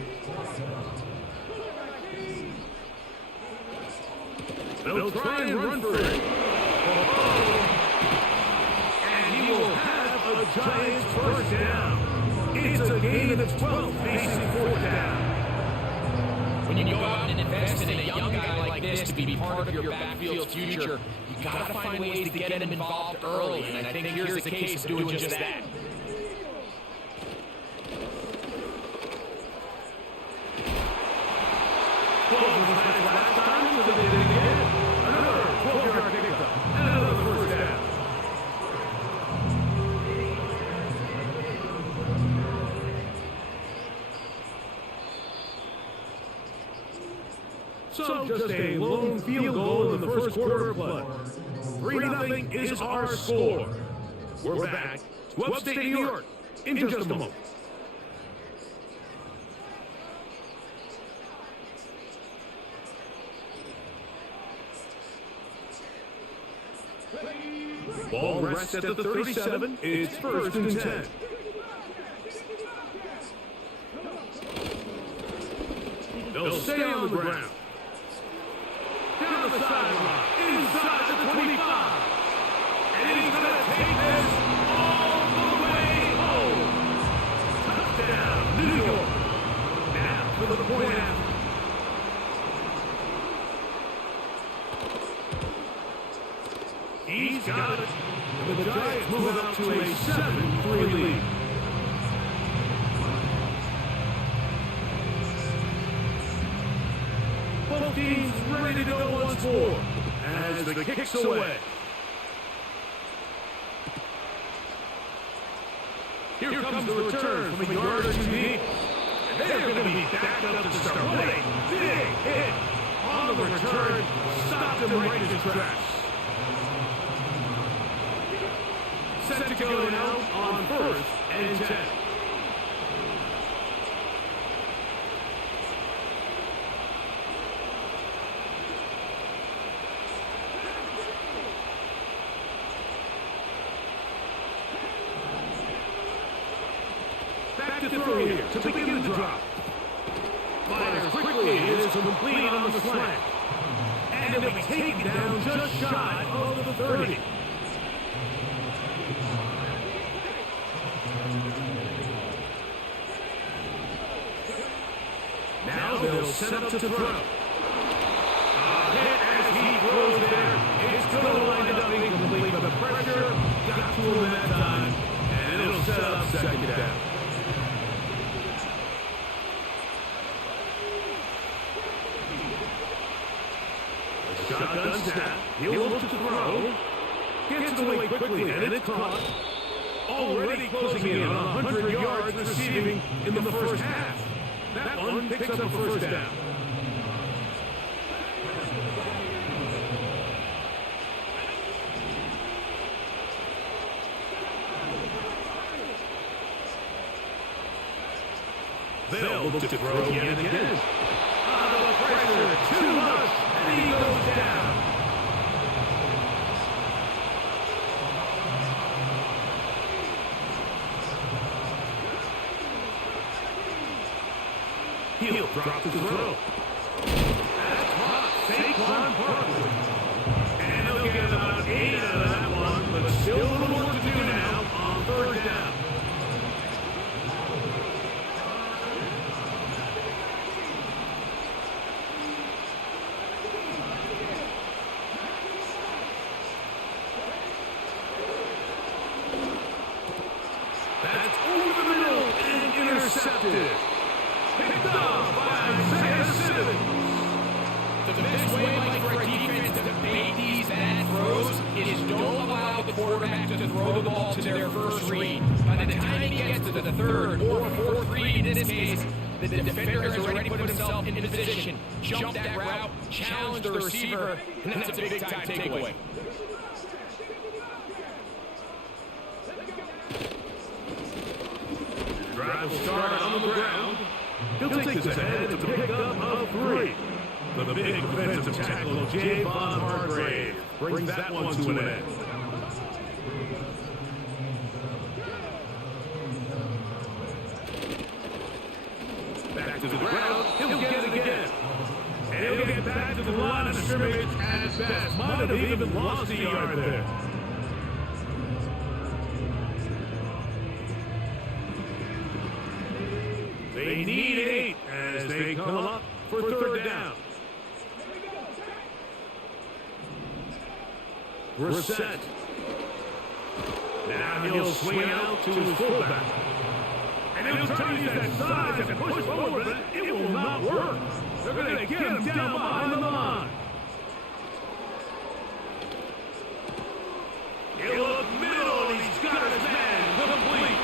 They'll try and run for it. And he will have a Giants first down. It's a gain of 12 facing fourth down. When you go out and invest in a young guy like this to be part of your backfield future, you got to find ways to get him involved early. And I think here's the case of doing just that. last time, so they did it again. Another 12-yard pickup. And another first down. So just a lone field goal in the first quarter of play. 3-0 is our score. We're back to upstate New York in just a moment. Ball rests at the 37. It's first and 10. They'll stay on the ground. Down the sideline, inside the 25. And he's going to take this all the way home. Touchdown, New York. Now for the point after. He's got it. And the Giants move up to a 7-3 lead. Both teams ready to go once more as the kick's away. Here comes the return from a yard or two deep. And they're going to be backed up to start. What a big hit on the return. Stopped him right in his tracks. Set to go now on first and 10. Back to throw here to begin the drop. Fires quickly, it is complete on the slant. And it'll be taken down just shy of the 30. Now they'll set up to throw. A hit as he throws there. It's going to wind up incomplete, but the pressure got to him that time, and it'll set up second down. Shotgun snap. He'll look to throw. Gets it away quickly, and it's caught. Already closing in on 100 yards receiving in the first half. That one picks up a first down. They'll look to throw yet again. The pressure, too much, and he goes down. He'll drop the throw. That's hot. Saquon Barkley. And they'll get about 8 out of that one, but still a little more to do now on third down. That's over the middle and intercepted. Picked up by Isaiah Simmons. The best way, Mike, for a defense to bait these bad throws is don't allow the quarterback to throw the ball to their first read. By the time he gets to the third or fourth read, in this case, the defender has already put himself in position, jump that route, challenge the receiver, and that's a big-time takeaway. Drive will start on the ground. He'll take this ahead to pick up of 3. The big defensive tackle, Javon Hargrave, brings that one to an end. Back to the ground, he'll get it again. And he'll get back to the line of scrimmage at best. Might have even lost a yard there. They need 8 as they come up for third down. We're set. Now he'll swing out to his fullback. And They'll try to use that size and push forward, but it will not work. They're going to get him down behind the line. He'll look middle, and he's got his man complete.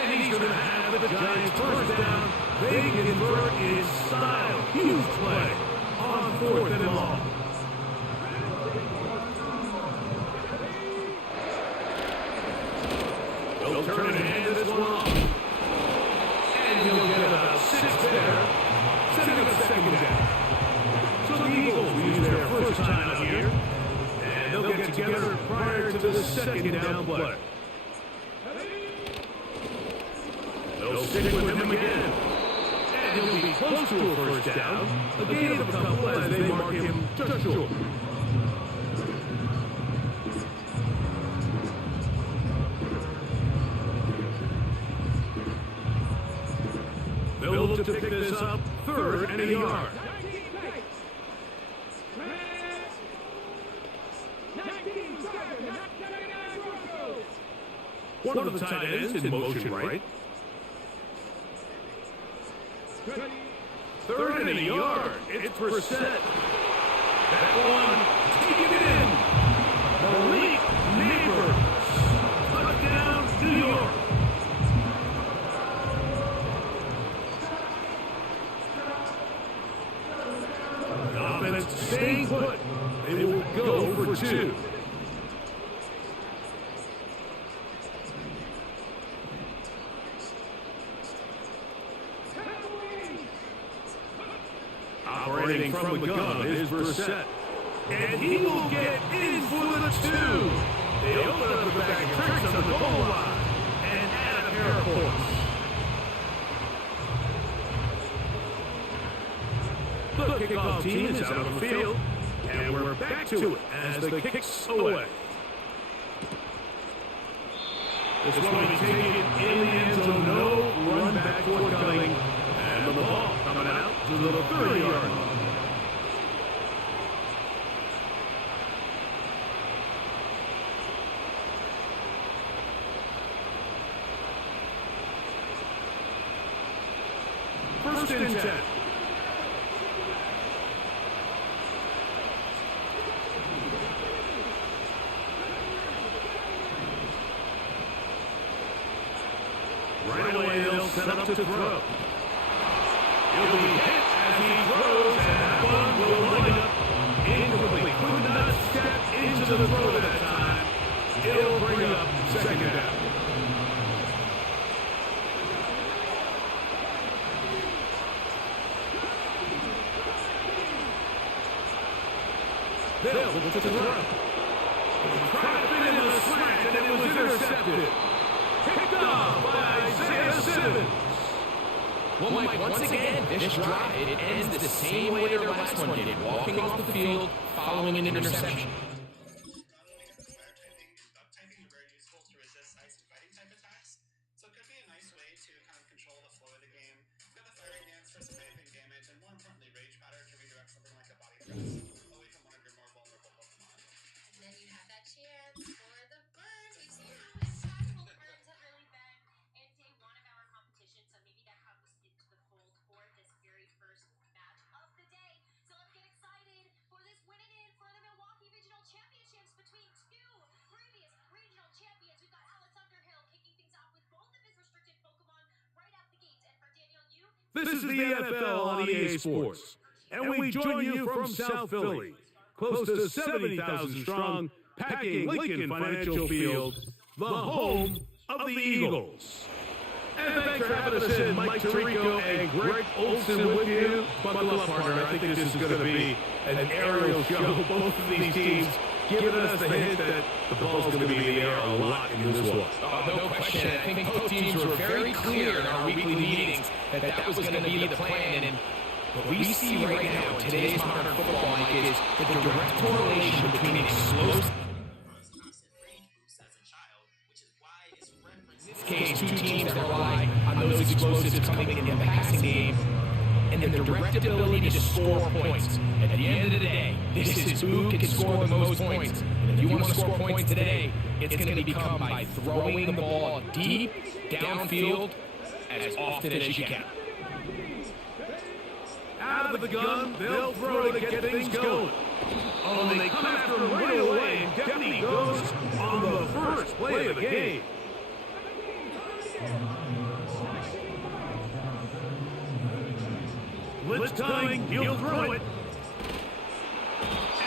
And he's going to have the Giants first down. They can convert in style. Huge play on 4th and long. They'll turn and hand this one off. And he'll get about 6 there. Setting up 2nd down. So the Eagles will use their first time out here. And they'll get together prior to the 2nd down play. They'll stick with him again. And he'll be close to a first down. A gain of a couple as they mark him just short. They'll look to pick this up 3rd and a yard. One of the tight ends in motion right. 3rd and a yard. It's Brissett. That one, take it in. Malik Neighbors. Touchdown, New York. The offense staying put. They will go for 2. Operating from the gun is Brissett. And he will get in for the 2. They open up the bag of tricks on the goal line and add a pair of points. The kickoff team is out of the field, and we're back to it as the kick's away. This one will be taken in the end zone, no run back forthcoming, and the ball coming out to the 30-yard line. First and 10. Right away, they'll set up to throw. He'll be hit as he throws, and that one will line up incomplete. Could not step into the throw that time. It'll bring up 2nd down. They'll look to throw. Tried to fit in the slant, and it was intercepted. Picked off by Isaiah Simmons. Well, Mike, once again, this drive, it ends the same way their last one did, walking off the field, following an interception. Typing are very useful to resist ice and fighting type attacks, so it could be a nice way to kind of control the flow of the game. Got the firing dance for some anything damage, and more importantly, rage powder to redirect something like a body press away from one of your more vulnerable Pokemon. And then you have that chance for the burns. We've seen how impactful the burns have really been in day 1 of our competition, so maybe that comes into the fold for this very first match of the day. So let's get excited for this winning in for the Milwaukee Regional Championships between 2 previous regional champions. We've got Alex Underhill kicking things off with both of his restricted Pokemon right out the gate. And for Daniel Yu, This is the NFL on EA Sports, and we join you from South Philly, close to 70,000 strong, packing Lincoln Financial Field, the home of the Eagles. And thanks for having us in, Mike Tirico and Greg Olson with you. Buckle up, partner. I think this is going to be an aerial show. Both of these teams giving us the hint that the ball's going to be in the air a lot in this one. No question. I think both teams were very clear in our weekly meetings that that was going to be the plan. And what we see right now in today's modern football, Mike, is the direct correlation between explosive. In this case, 2 teams that rely on those explosives coming in the passing game. and the direct ability to score points. At the end of the day, this is who can score the most points. And if you want to score points today, it's going to become by throwing the ball deep, downfield, as often as you can. Out of the gun, they'll throw to get things going. Oh, they come after him right away, and Deputy goes on the first play of the game. Blitz coming, he'll throw it.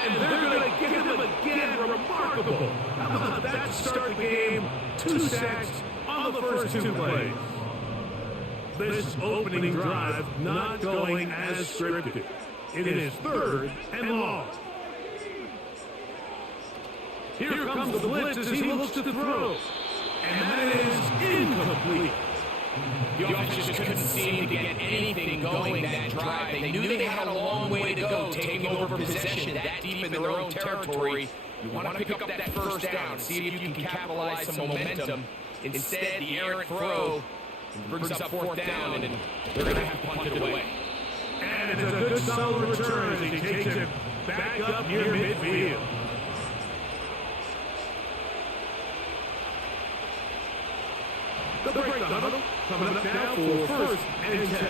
And they're going to get him again. Remarkable. How about that to start the game? 2 sacks on the first 2 plays. This opening drive not going as scripted. It is 3rd and long. Here comes the blitz as he looks to throw. And that is incomplete. The offense just couldn't seem to get anything going that drive. They knew they had a long way to go, taking over possession that deep in their own territory. You want to pick up that first down, see if you can capitalize some momentum. Instead, the errant throw brings up 4th down, and they're going to have to punt it away. And it's a good solid return as he takes it back up near midfield. The break huddle coming up now for 1st and 10.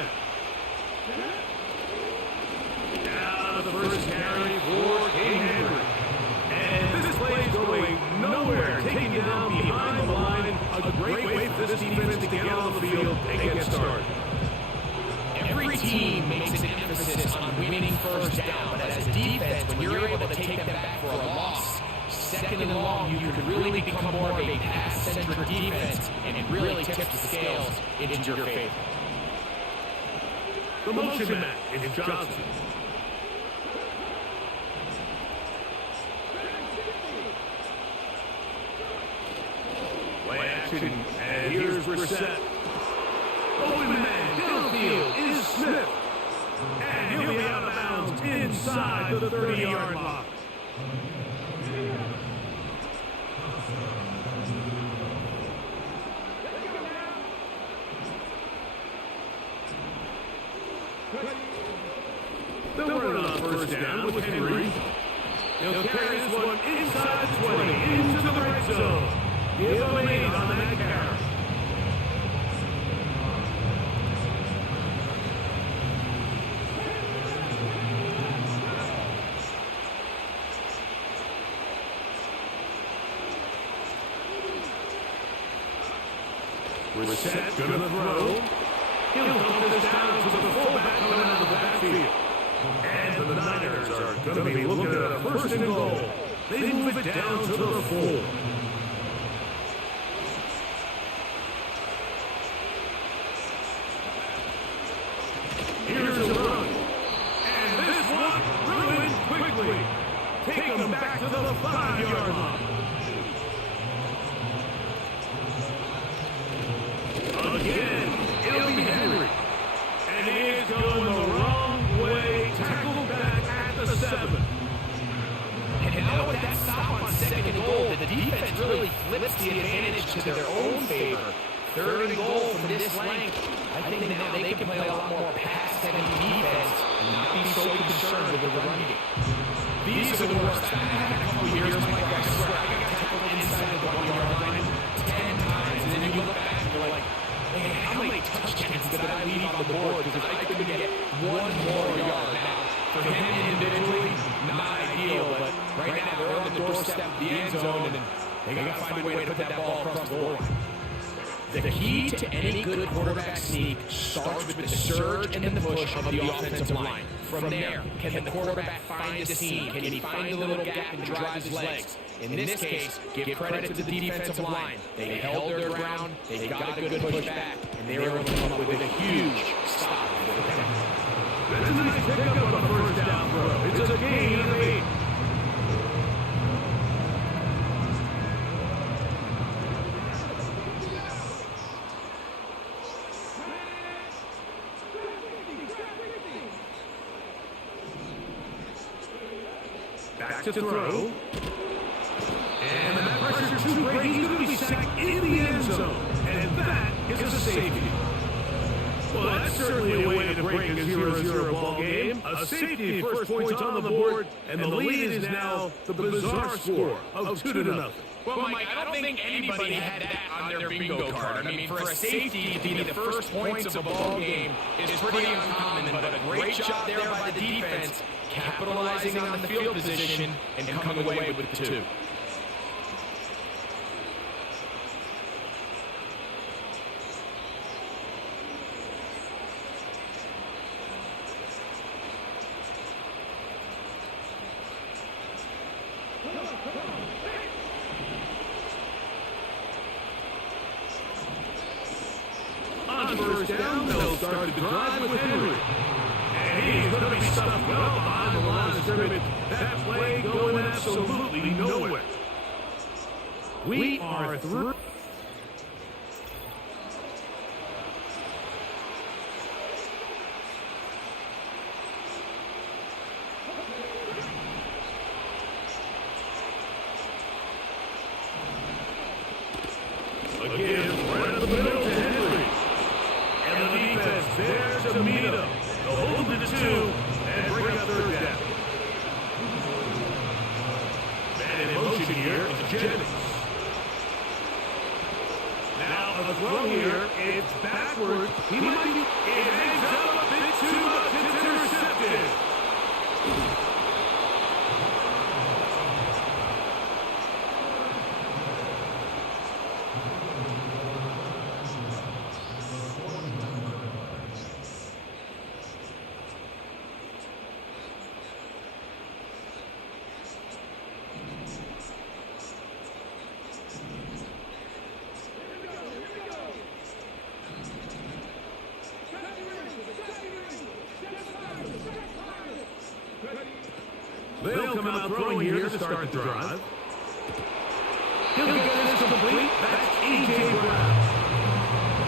Now the first carry for King Henry. And this play is going nowhere, taking down behind the line. A great way for this defense to get on the field and get started. Every team makes an emphasis on winning first down, but as a defense, when you're able to take them back for a loss, 2nd and long, you could really become more of a pass-centric defense, and it really tips the scales into your favor. The motion man is Johnson. Play action, and here's Brissett. Open man downfield is Smith. And he'll be out of bounds inside the 30-yard line. They'll run it on first down with Henry. He'll carry this one inside the 20, into the red zone. Give him an 8 on that carry. Brissett gonna throw. He'll dump this down to the fullback coming out of the backfield. And the Niners are going to be looking at a 1st and goal. They move it down to the 4. Here's a run. And this one ruined quickly. Take them back to the 5-yard line. Again, it'll be Henry. And he is going the wrong way. Tackled back at the 7. And now with that stop on 2nd and goal, the defense really flips the advantage to their own favor. 3rd and goal from this length. I think now they can play a lot more pass-heavy defense and not be so concerned with the run game. These are the worst. I had a couple years, Mike, I swear, I got tackled inside the 1-yard line 10 times, and then you look back and you're like, man, how many touchdowns did I leave on the board because I couldn't get 1 more yard. Now, for him individually, not ideal, but right now they're on the doorstep of the end zone, and they got to find a way to put that ball across the goal line. The key to any good quarterback sneak starts with the surge and the push of the offensive line. From there, can the quarterback find a seam? Can he find a little gap and drive his legs? In this case, give credit to the defensive line. They held their ground, they got a good push back, and they were able to come up with a huge stop. That's a nice pickup on a 1st down throw. It's a gain of 8. Back to throw. And that pressure's too great. He's going to be sacked in the end zone. And that is a safety. Well, Well, that's certainly a way to break a 0-0 ball game. A safety first points on the board, and the lead is now the bizarre score of 2-0. Well, Mike, I don't think anybody had that on their bingo card. I mean, for a safety to be the first points of a ball game is pretty uncommon, but a great job there by the defense, capitalizing on the field position and coming away with the 2. On first down, they'll start the drive with Henry. And he's going to be stuffed well behind the line of scrimmage. That play going absolutely nowhere. We are through. Again, right up the middle to Henry. And the defense there to meet him. They'll hold it to 2 and bring up third down. Man in motion here is Jennings. Now a throw here. It's backwards. He might be. It ends up a bit too much. It's intercepted. They'll come out throwing here to start the drive. He'll get this complete. That's A.J. Browne.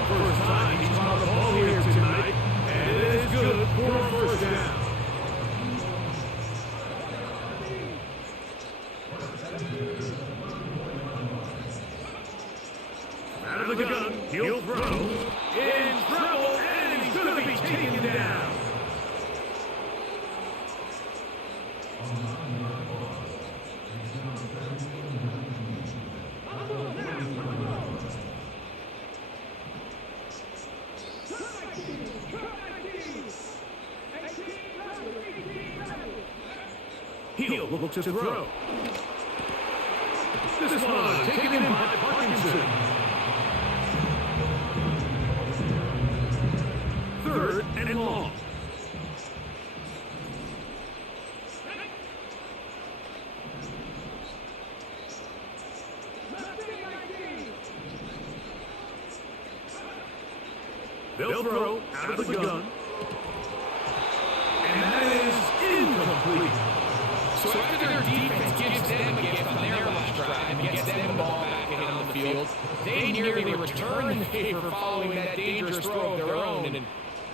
First time he's caught the ball here tonight, and it is good for a first down. Out of the gun, he'll throw. In trouble, and he's going to be taken down. He'll look to throw. This one taken in by Parkinson. Third and long. They'll throw out of the gun. And that is incomplete. So after their defense gives them a gift on their last drive and gets them the ball back and on the field, they nearly return the favor following that dangerous throw of their own. And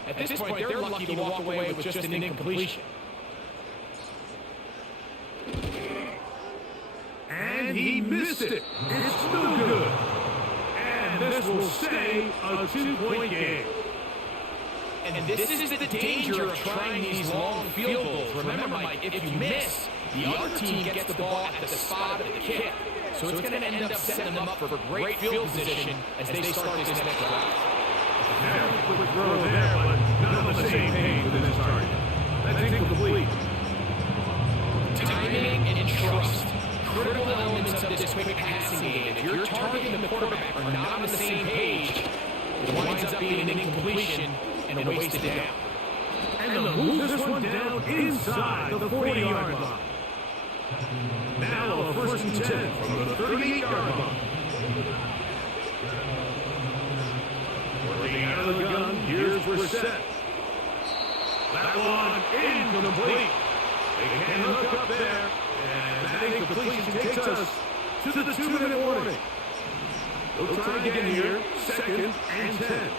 at this point, they're lucky to walk away with just an incompletion. And he missed it. It's no good. And this will stay a 2-point game. And this is the danger of trying these long field goals. Remember, Mike, if you miss, the other team gets the ball at the spot of the kick. So it's going to end up setting them up for great field position as they start this next drive. Now, quick throw there, but not on the same page with his target. That's incomplete. Timing and trust. Critical elements of this quick passing game. If your target and the quarterback are not on the same page, it winds up being an incompletion and a wasted down. And they'll move this one down inside the 40-yard line. Now a 1st and 10 from the 38-yard line. Working out of the gun, here's Brissett. That one incomplete. They can look up there, and that incompletion takes us to the 2-minute warning. They'll try again here, 2nd and 10.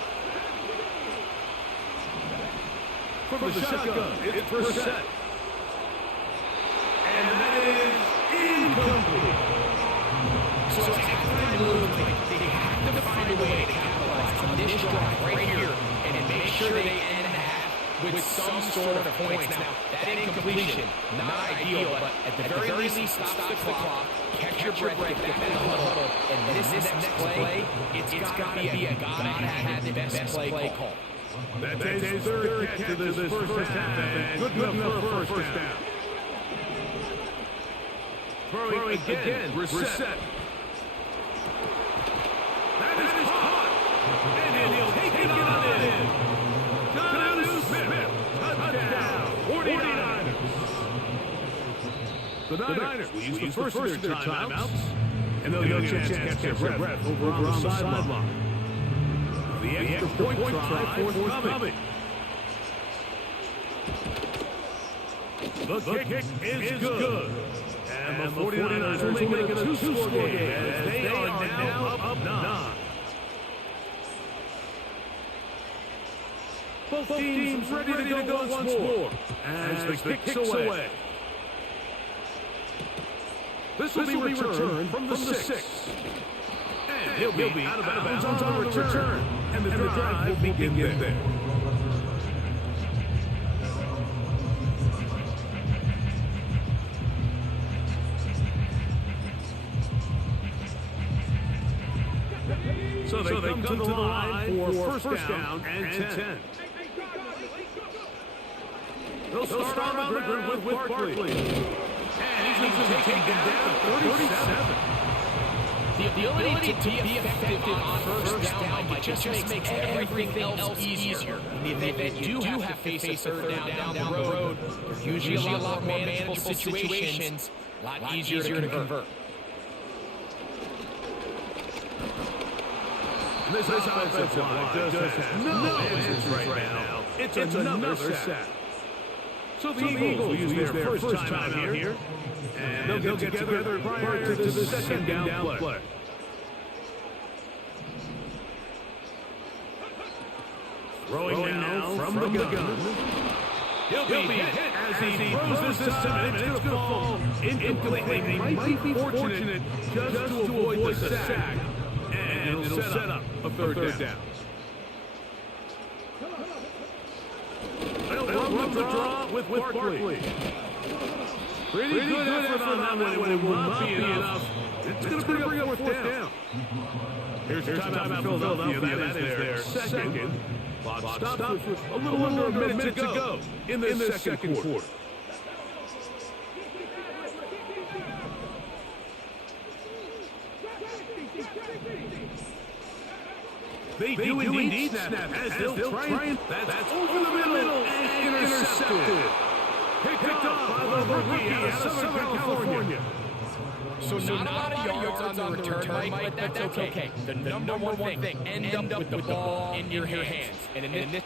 From the shotgun, it's Brissett. And that is incomplete. So it's halftime move. They have to find a way to capitalize on this drive right here and make sure they end the half with some sort of points. Now, that incompletion, not ideal, but at the very least, stop the clock, catch your breath, get back in the huddle, and this next play, it's got to be a gotta-have the best play call. That's his third catch of this first half, and good enough for a first down. Throwing again, Reset. That is caught, and he'll take it on in. John Smith, touchdown, 49ers. The Niners will use the first of their timeouts, and they'll get a chance to catch their breath over on the sideline. The extra point try forthcoming. The kick is good. And the 49ers will make it a two-score game as they are now up 9. Both teams ready to go once more as the kick's away. This will be returned from the 6. And he'll be out of bounds on the return. And the drive will begin there. So they come to the line for first down and 10. They'll start on the ground with Barkley. And he's going to take him down 37. The ability to be effective on first down might just makes everything else easier. If they do have to face a third down the road, there's usually a lot more manageable situations, a lot easier to convert. This offensive line just has no answers right now. It's another sack. So the Eagles will use their first time out here, and they'll get together prior to the second down play. Throwing now from the gun. He'll be hit as he throws this time, and it's going to fall incomplete. They might be fortunate just to avoid the sack, and it'll set up a third down. They'll run the draw with Barkley. Pretty good effort on that one. It will not be enough. It's going to bring up fourth down. Here's your timeout for Philadelphia. That is their second. Clock stops with a little under a minute to go in the second quarter. They do indeed snap as they'll try and that's over the middle and intercepted. Picked up by the rookie out of Southern California. So not a lot of yards on the return, Mike, but that's okay. The number one thing, end up with the ball in your hands. And in this...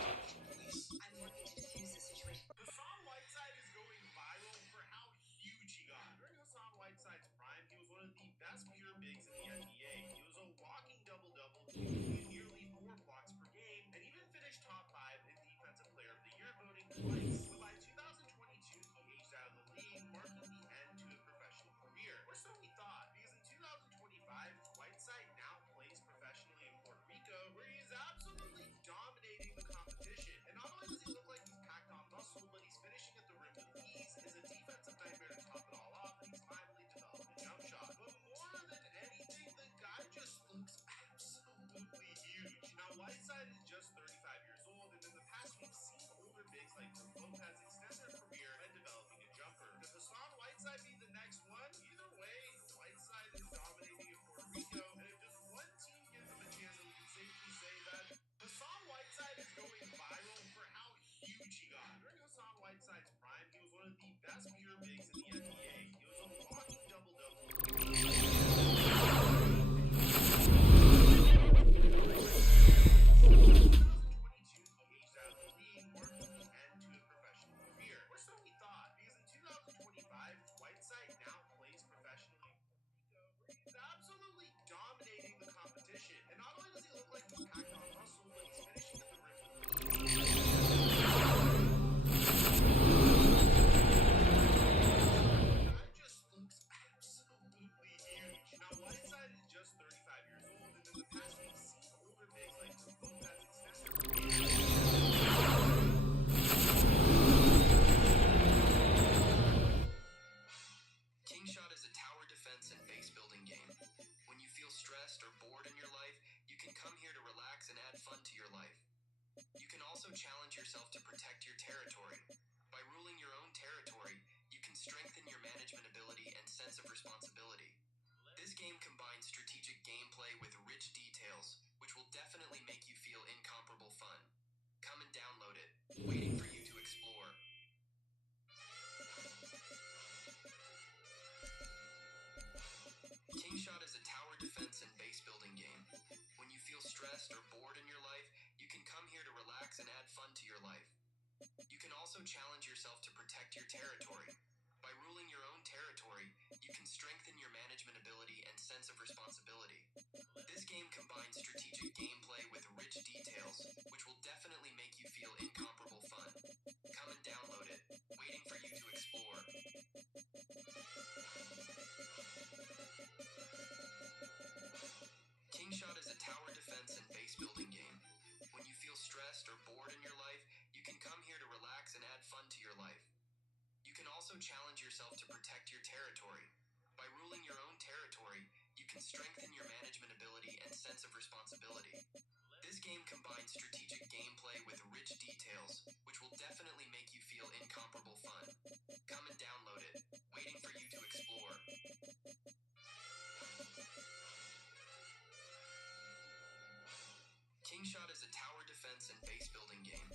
Hassan Whiteside is going viral for how huge he got. During Hassan Whiteside's prime, he was one of the best pure bigs in the NBA. He was a walking double-double, nearly 4 blocks per game, and even finished top 5 in Defensive Player of the Year voting twice. But by 2022, he aged out of the league, marking the end to a professional career. Or so we thought, because in 2025, Whiteside now plays professionally in Puerto Rico, where he is absolutely dominating the competition. And not only does he look like he's packed on muscle, but he's finishing at the rim with ease, is a defensive nightmare to top it all off, and he's finally developed a jump shot. But more than anything, the guy just looks absolutely huge. Now, Whiteside is just 35 years old, and in the past, we've seen older bigs like Brook Lopez extend their career by developing a jumper. Could Hassan Whiteside be the next one? Either way, Whiteside is dominating in Puerto Rico, and if just one team gives him a chance, we can safely say that Hassan Whiteside is going viral for how huge he got. During Hassan Whiteside's prime, he was one of the best pure bigs in the NBA. He was a walking double-double. also challenge yourself to protect your territory. By ruling your own territory, you can strengthen your management ability and sense of responsibility. This game combines strategic gameplay with rich details, which will definitely make you feel incomparable fun. Come and download it, waiting for you to explore. Kingshot is a tower defense and base building game. When you feel stressed or bored in your life, you can come here to relax and add fun to your life. You can also challenge yourself to protect your territory. By ruling your own territory, you can strengthen your management ability and sense of responsibility. This game combines strategic gameplay with rich details, which will definitely make you feel incomparable fun. Come and download it, waiting for you to explore. Kingshot is a tower defense and base building game. When you feel stressed or bored in your life, you can come here to relax and add fun to your life. You can also challenge yourself to protect your territory. By ruling your own territory, you can strengthen your management ability and sense of responsibility. This game combines strategic gameplay with rich details, which will definitely make you feel incomparable fun. Come and download it, waiting for you to explore. Kingshot is a tower defense and base building game.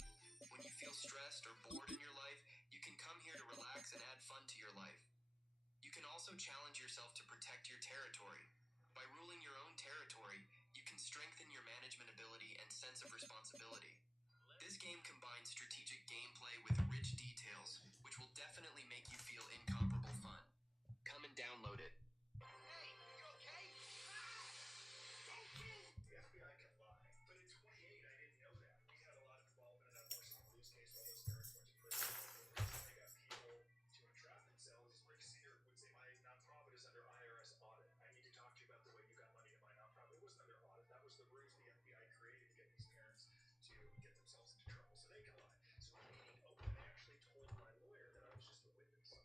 When you feel stressed or bored in your life, you can come here to relax and add fun to your life. You can also challenge yourself to protect your territory. By ruling your own territory, you can strengthen your management ability and sense of responsibility. This game combines strategic gameplay with rich details, which will definitely make you feel incomparable fun. Come and download it. Hey, you okay? The FBI can lie, but in 28, I didn't know that. We had a lot of involvement in that Varsity Blues case while those parents went to prison. The reason they got people to entrap themselves is Rick Singer would say, my nonprofit is under IRS audit. I need to talk to you about the way you got money in my nonprofit. It wasn't under audit. That was the ruse the FBI created to get these parents to get themselves into trouble. So they can lie. So in the meeting open, they actually told my lawyer that I was just a witness.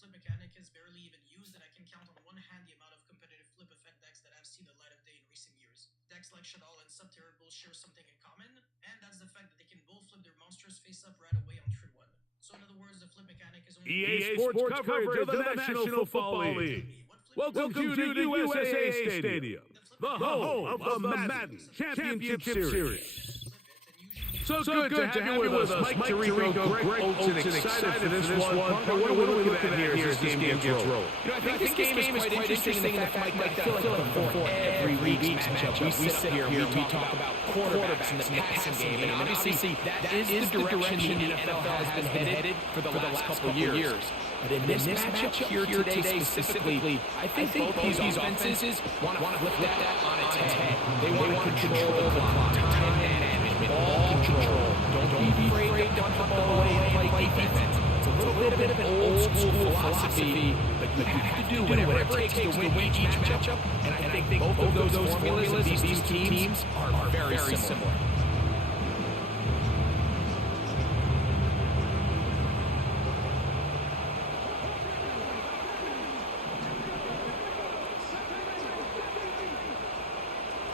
flip mechanic is barely even used, and I can count on one hand the amount of competitive flip effect decks that have seen the light of day in recent years. Decks like Shadal and Subterrible share something in common, and that's the fact that they can both flip their monsters face up right away on turn 1. So in other words, the flip mechanic is only EA Sports coverage of the National Football League. Welcome to the USAA Stadium, the home of the Madden Championship Series. So good to have you with us, Mike Tirico, Greg Olsen, excited for this one. What are we looking at here as this game gets rolled? I think this game is quite interesting in the fact that I feel like before every week's matchup, we sit here, we talk about quarterbacks in the passing game, and obviously that is the direction the NFL has been headed for the last couple of years. But in this matchup here today specifically, I think both these offenses want to flip that on its head. They want to control the clock, time management, ball control. Don't be afraid to dump the ball away and play defense. It's a little bit of an old school philosophy, but you have to do whatever it takes to win each matchup. And I think both of those formulas of these two teams are very similar.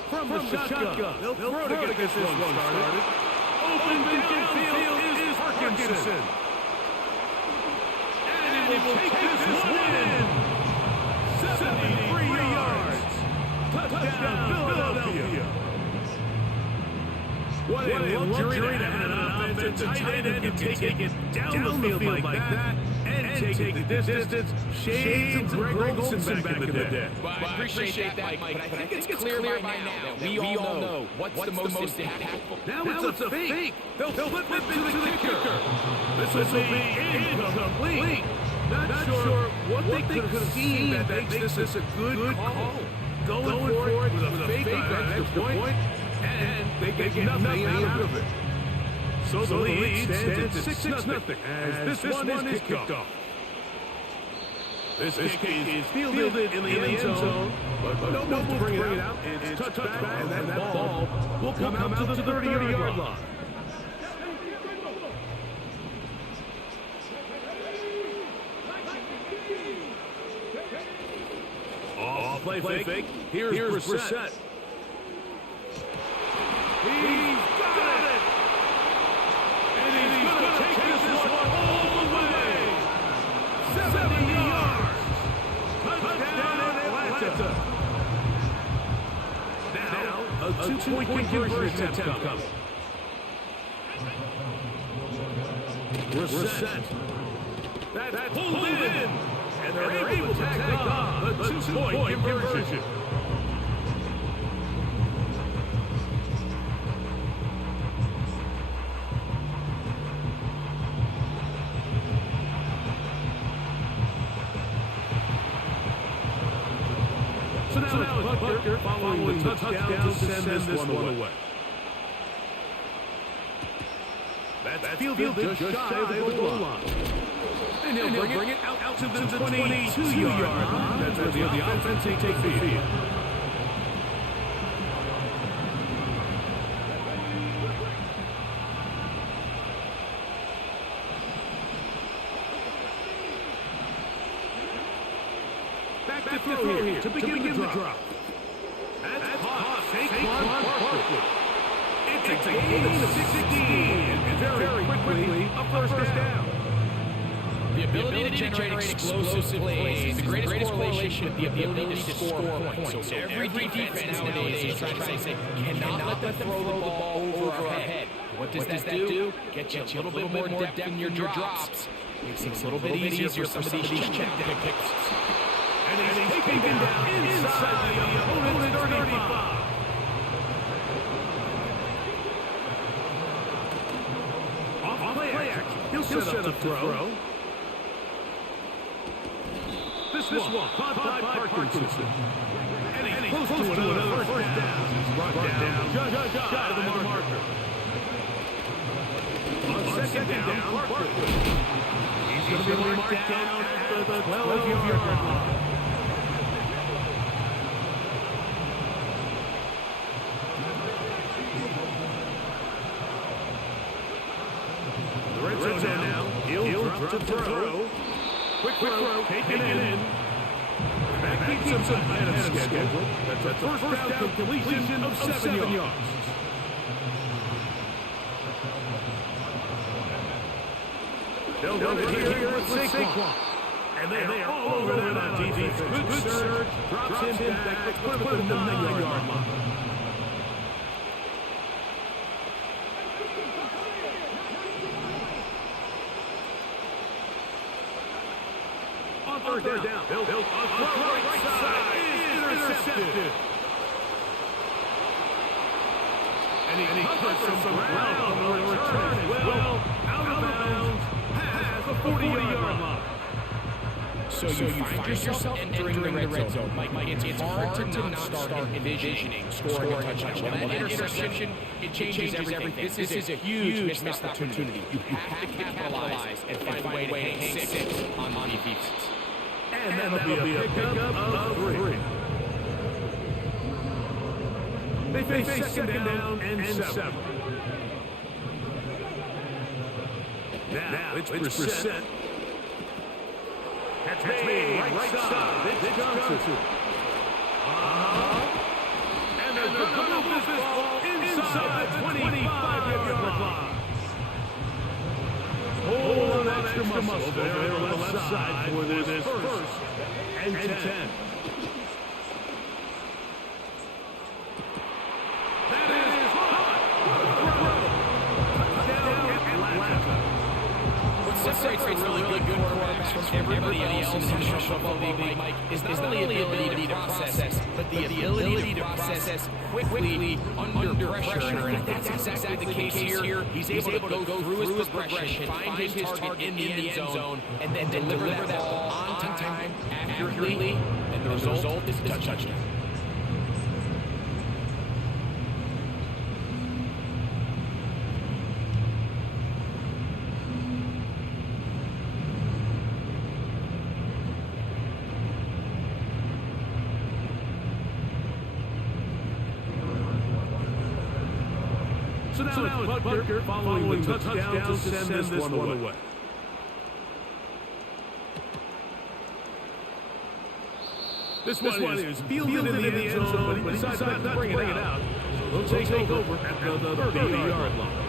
From the shotgun, they'll throw to get this one started. Open downfield is Parkinson. And he will take this one in. 73 yards. Touchdown, Philadelphia. What a luxury to have an offensive tight end can take it down the field like that and take the distance. Shades of Greg Olsen back in the day. Well, I appreciate that, Mike, but I think it's clear by now that we all know what's the most impactful. Now it's a fake. They'll flip it to the kicker. This will be incomplete. Not sure what they could have seen that makes this a good call. Going for it with a fake on an extra point, and they get nothing out of it. So the lead stands at 6-0 as this one is kicked off. This kick is fielded in the end zone, but no one will bring it out. It's touched back, and that ball will come out to the 30-yard line. Oh, play fake. Here's Brissett. He's got it! And he's going to take this one all the way! 70 yards! Touchdown Atlanta! Now, a two-point conversion attempt coming. Brissett. That's pulled in! And they're able to tag on the two-point conversion. So now it's Butker following the touchdown to send this one away. That's fielded just shy of the goal line. And he'll bring it out to the 22-yard line. That's where the offense takes the field. Back to throw here to begin the drop. That's caught. Saquon Barkley. It's a gain of 16. And very quickly, a first down. The ability to generate explosive plays is the greatest correlation with the ability to score points. So every defense nowadays is trying to say, cannot let them throw the ball over our head. What does that do? Get you a little bit more depth in your drops. Makes it a little bit easier for some of these check picks. And he's taken down inside the opponent's 35. Off play action. He'll set up the throw. This one caught by Parkinson. And he's close to another first down. He's brought down just shy of the marker. On second down, Barkley. He's going to be marked down at the 12-yard line. The red zone now. He'll drop to throw. Quick throw, taken in. That keeps him ahead of schedule. That's a first down completion of 7 yards. They'll run it here with Saquon. And they are all over that on defense. Good surge, drops him back, put him at the 9-yard line. On third down, Bill, right side is intercepted. And he covers some ground on the return. Well, out of bounds, past the 40-yard line. So you find yourself entering the red zone. Mike, it's hard to not start envisioning scoring a touchdown. Well, that interception, it changes everything. This is a huge missed opportunity. You have to capitalize and find a way to hang six on defense. And that'll be a pickup of 3. They face second down and 7. Now it's Brissett. That's made right side. This Johnson. And they're going to move this ball inside the 25-yard line. Hold on extra muscle there on the left side for this first and 10. That is hot. Touchdown Atlanta. What separates really good quarterbacks from everybody else in the National Football League, Mike, is not only the ability to process, but the ability to process quickly under pressure. And that's exactly the case here. He's able to go through his progression, find his target in the end zone, and then deliver that ball on time, accurately, and the result is a touchdown. So now it's Butker following the touchdown to send this one away. This one is fielded in the end zone, but he decides not to bring it out. So they'll take over at the 30-yard line.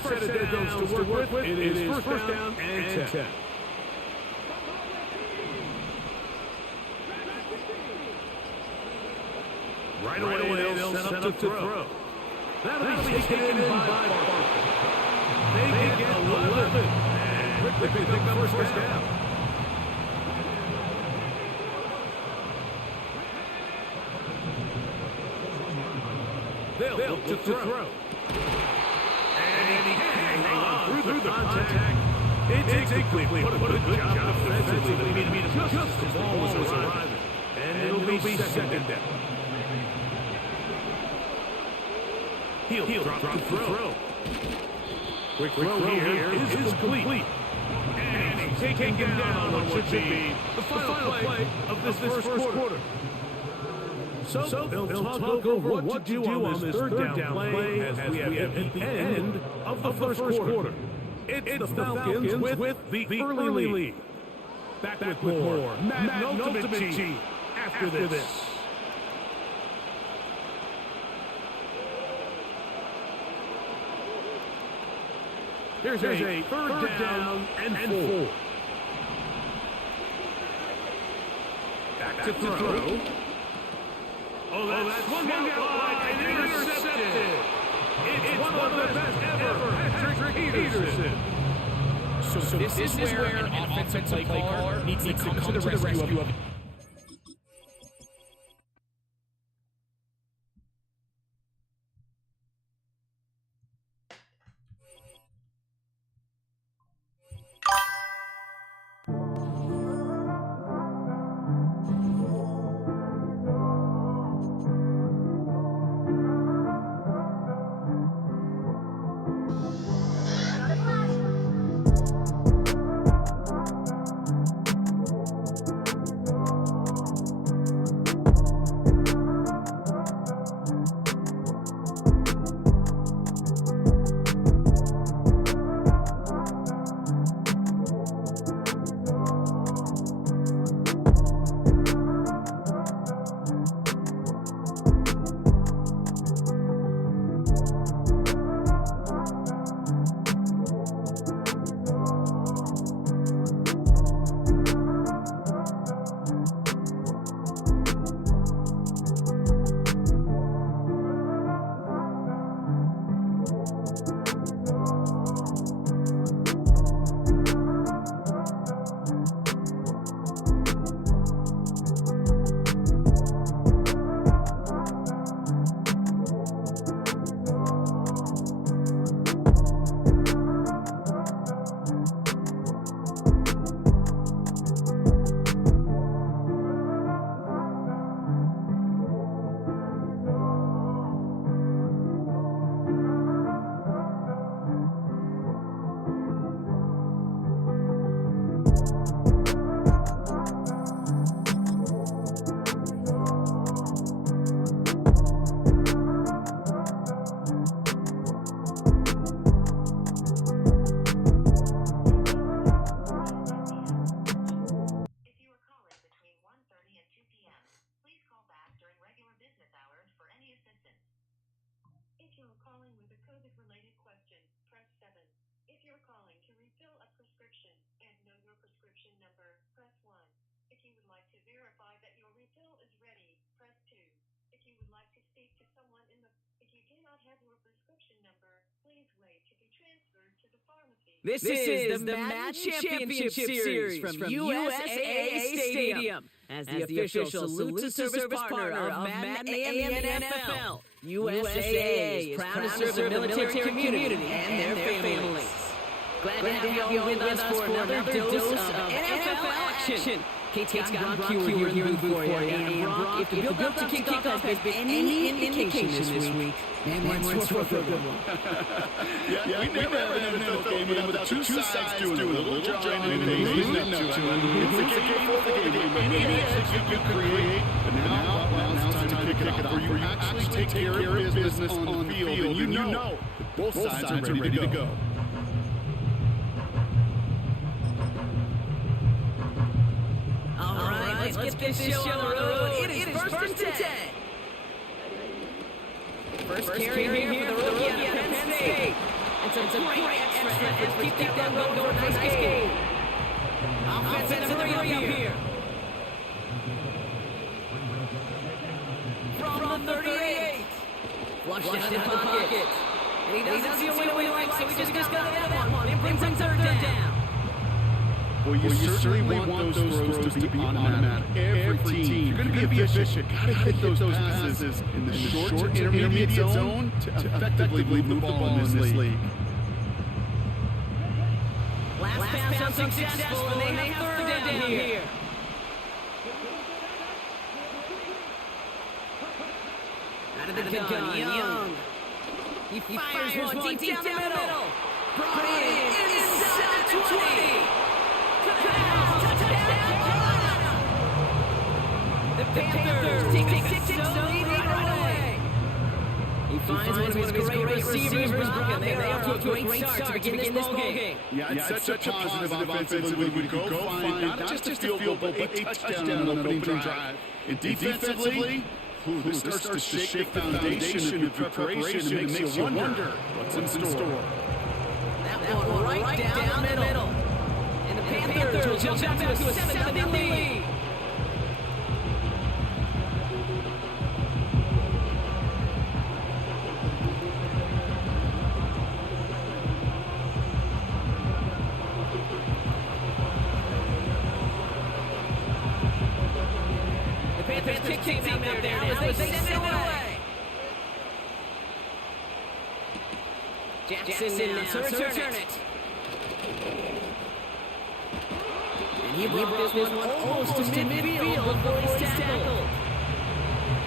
Set of downs to work with. It is first down and 10. Right away, they'll set up to throw. That'll be taken in by Parker. They get 11 and quickly pick up first down. They'll look to throw. And he hang on through the contact. It's quickly put a good job defensively. Just as the ball was arriving. And it'll be second down. He'll drop to throw. Quick throw here is complete. And he's taking down on what should be the final play of this first quarter. So they'll talk over what to do on this third down play as we have hit the end of the first quarter. It's the Falcons with the early lead. Back with more Madden Ultimate Team after this. Here's a third down and 4. Back to throw. Oh, that's swung out wide and intercepted. It's one of the best ever, Patrick Peterson. So this is where an offensive play caller needs to come to the rescue of speak to someone in the... If you do not have your prescription number, please wait to be transferred to the pharmacy. This is the Madden Championship Series from USAA Stadium. As the official salute-to-service partner of Madden and the NFL, USAA is proud to serve the military community and their families. Glad to have you all with us for another dose of NFL action. Kate's got Browne here in the booth for you. And Browne, if the build-up to kickoff has been any indication this week, man, we're in store for a good one. Yeah, we never have an NFL game without the two sides doing a little drawing and leading up to it. It's a game for the game. Any edge you can create, but now it's time to kick it off. Where you actually take care of business on the field, and you know both sides are ready to go. All right, let's get this show on the road. It is first and 10. First carry here for the rookie out of Penn State. It's a great effort. Keep that run going. Nice game. Offensive three up here. From the 38. Flushed in the pocket. And he doesn't see what he likes, so he just got that one. It brings him third down. Well, you certainly want those throws to be automatic. Every team, you're going to be efficient. Got to hit those passes in the short intermediate zone to effectively move the ball in this league. Last pass unsuccessful, and they have third down here. Out of the gun, Young. He fires one deep down the middle. Brought in inside the 20. The Panthers take a 6-0 lead right away. He finds one of his great receivers, Browne, and they are off to a great start to begin this ball game. Yeah, it's such a positive offensively. We could go find not just a field goal, but a touchdown on an opening drive. And defensively, this starts to shake the foundation of your preparation and makes you wonder what's in store. That one right down the middle. And the Panthers will jump back to a 7-0 lead. The Panthers kick team out there now as they send it away. Jackson now to return it. And he brought this one almost to midfield before he's tackled.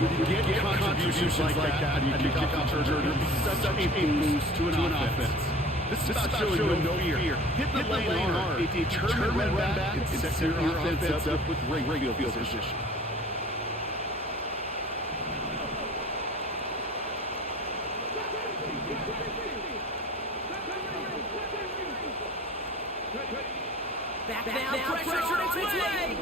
When you get contributions like that, you kick off Turner, such a boost to an offense. This is about showing no fear. Hit the lane hard. A determined run back and set your offense up with great field position. Back now, pressure on its way.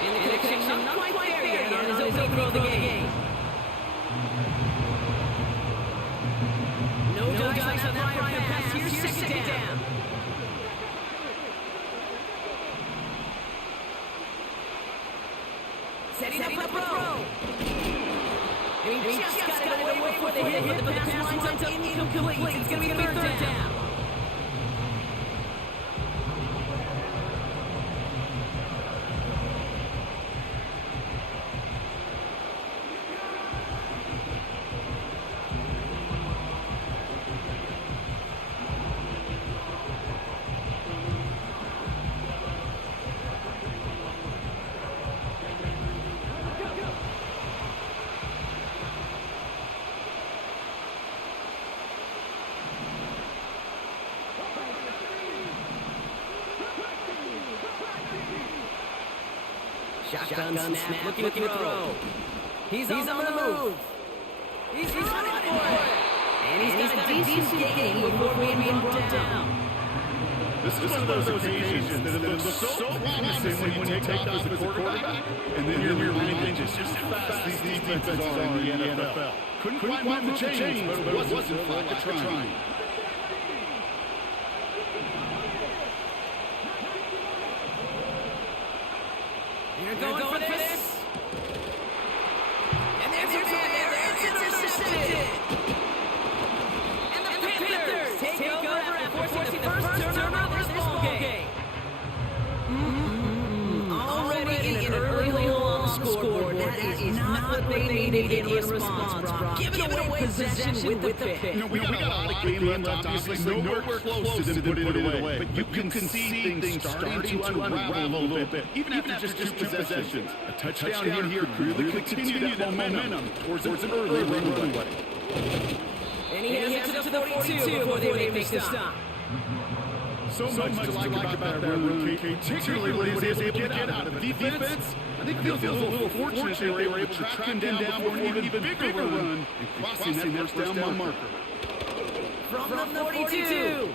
And the connection not quite there yet on his opening throw of the game. No dice on that prior pass. Here's second down. Setting up the throw. And he just got it away before the hit, but the pass lines up incomplete. It's going to be third down. Shotgun snap, looking to throw. He's on the move. He's running for it. And he's got a decent game before being brought down. This is one of those occasions that it looks so promising when you take off as a quarterback, and then you're reminded just how fast these defenses are in the NFL. Couldn't quite move the chains, but it wasn't for lack of trying. They're going for this. And there's It's intercepted. And the Panthers take over after forcing the first turnover of this ballgame. Already in an early hole on the scoreboard. That is not what they needed in response, Brock. Giving away possession with the pick. We got a lot of game left, obviously. Nowhere close to put it away. But you can see things starting to unravel a little bit. Even after just two possessions. A touchdown here could really continue that momentum towards an early runaway. And he has it to the 42 before they make the stop. So much to like about that run, particularly when he was able to get out of the defense. I think it feels a little fortunate they were able to track him down before an even bigger run and crossing that first down marker. From the 42.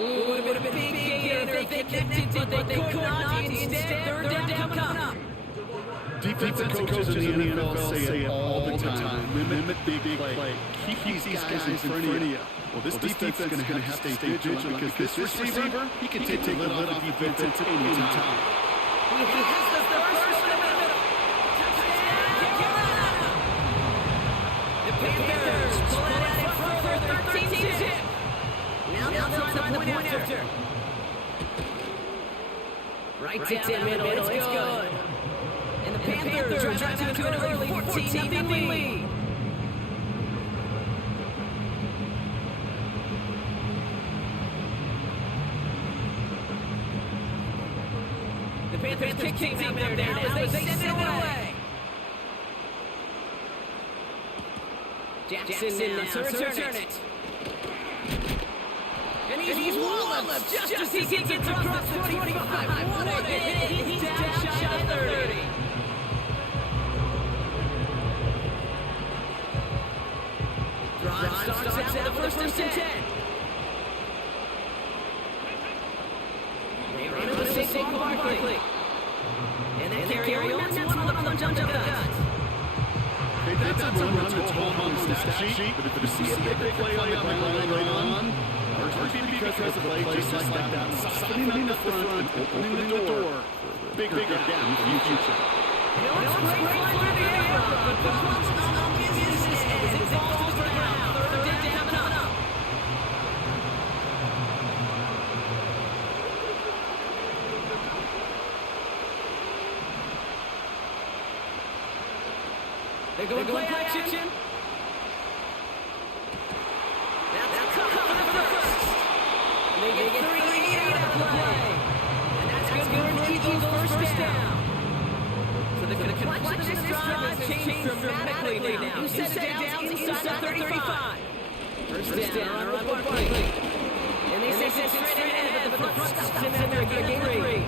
Ooh, would have been a big gain if they connected, but they could not. Instead, third down coming up. Defensive coaches in the NFL say it all the time. Limit big play. Keep these guys in front of you. Well, this defense is going to have to stay vigilant because this receiver, he can take the lid off the defense at any time. He has the first one in the middle. The Panthers pull it out in front for 13-zip. Now they'll try the point after. Right down the middle. It's good. And the Panthers are trying to an early 14-0 lead. The Panthers kick team out there now as they send it away. Jackson now to return it. And he's walloped just as he gets across the 25. What a hit! He's down shy of 30. Browne starts out with the first and 10. They run it with Saquon Barkley. And they carry on to one on the punch under the gut. That's a run that's told on the stat sheet, but if you see a big play on the line later on, largely because of the play just like that, softening the front, opening the door, bigger gap in the future. You know, it's great flying through the air, but the problem's on his head as it falls to the ground. Third down coming up. They're going play action. That's a cut for the first. They get 3 out of the play. And that's good for an Eagles first down. So the complexion of this drive has changed dramatically now. You set it down inside the 35. First down, run with Barkley. And they say straight ahead, but the front stops him after a gain of 3.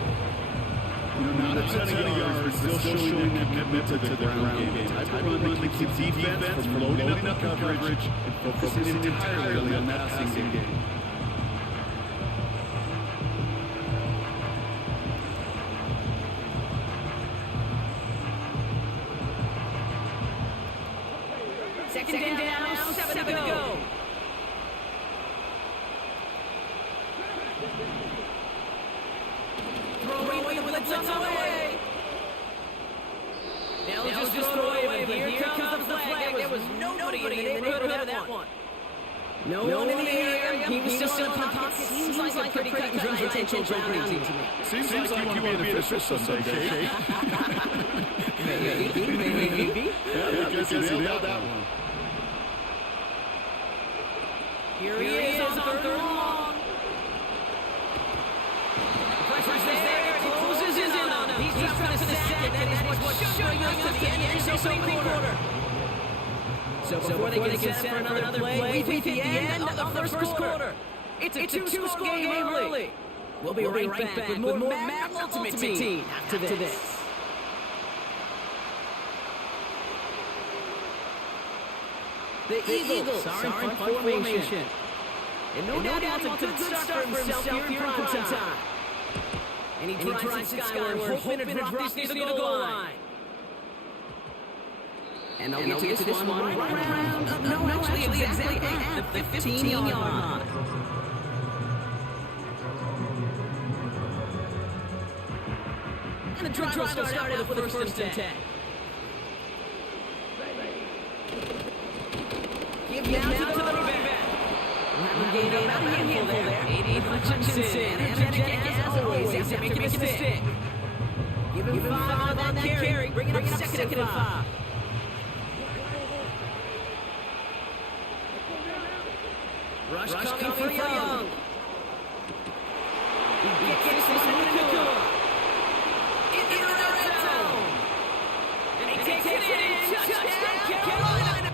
Not a ton of yards, still showing commitment to the ground game. Type of run that keeps defense from loading up the coverage and focusing entirely on that passing game. Second down, 7 to go. Throwing with the blitz on the way. They'll just throw it away, but here comes the flag. There was nobody in the neighborhood of that one. No one in the area. He was still in the pocket. Seems like a pretty cut and dry intentional grounding to me. Seems like you want to be an official someday. Maybe. Yeah, because you nailed that one. Here he is on third and long. Pressure's there. He closes in on him. He's trying to sack it. That is what's showing us to the end of this opening quarter. So before they get set for another play, we've hit the end of the first quarter. It's a two-score game early. We'll be right back with more Madden Ultimate Team after this. The Eagles are in punt formation. And no doubt wants a good start for himself here in prime time. And he drives it skyward, hoping to drop this near the goal line. And they'll get to this one right around, actually exactly at the 15-yard line. And the drive will start out with the first and 10. Hutchinson, energetic as always after making a stick. Give him 5 on that carry, bring it up second and 5. Rush coming for Young. He gets this one in the corner. In the red zone. And he takes it in. Touchdown, Carolina.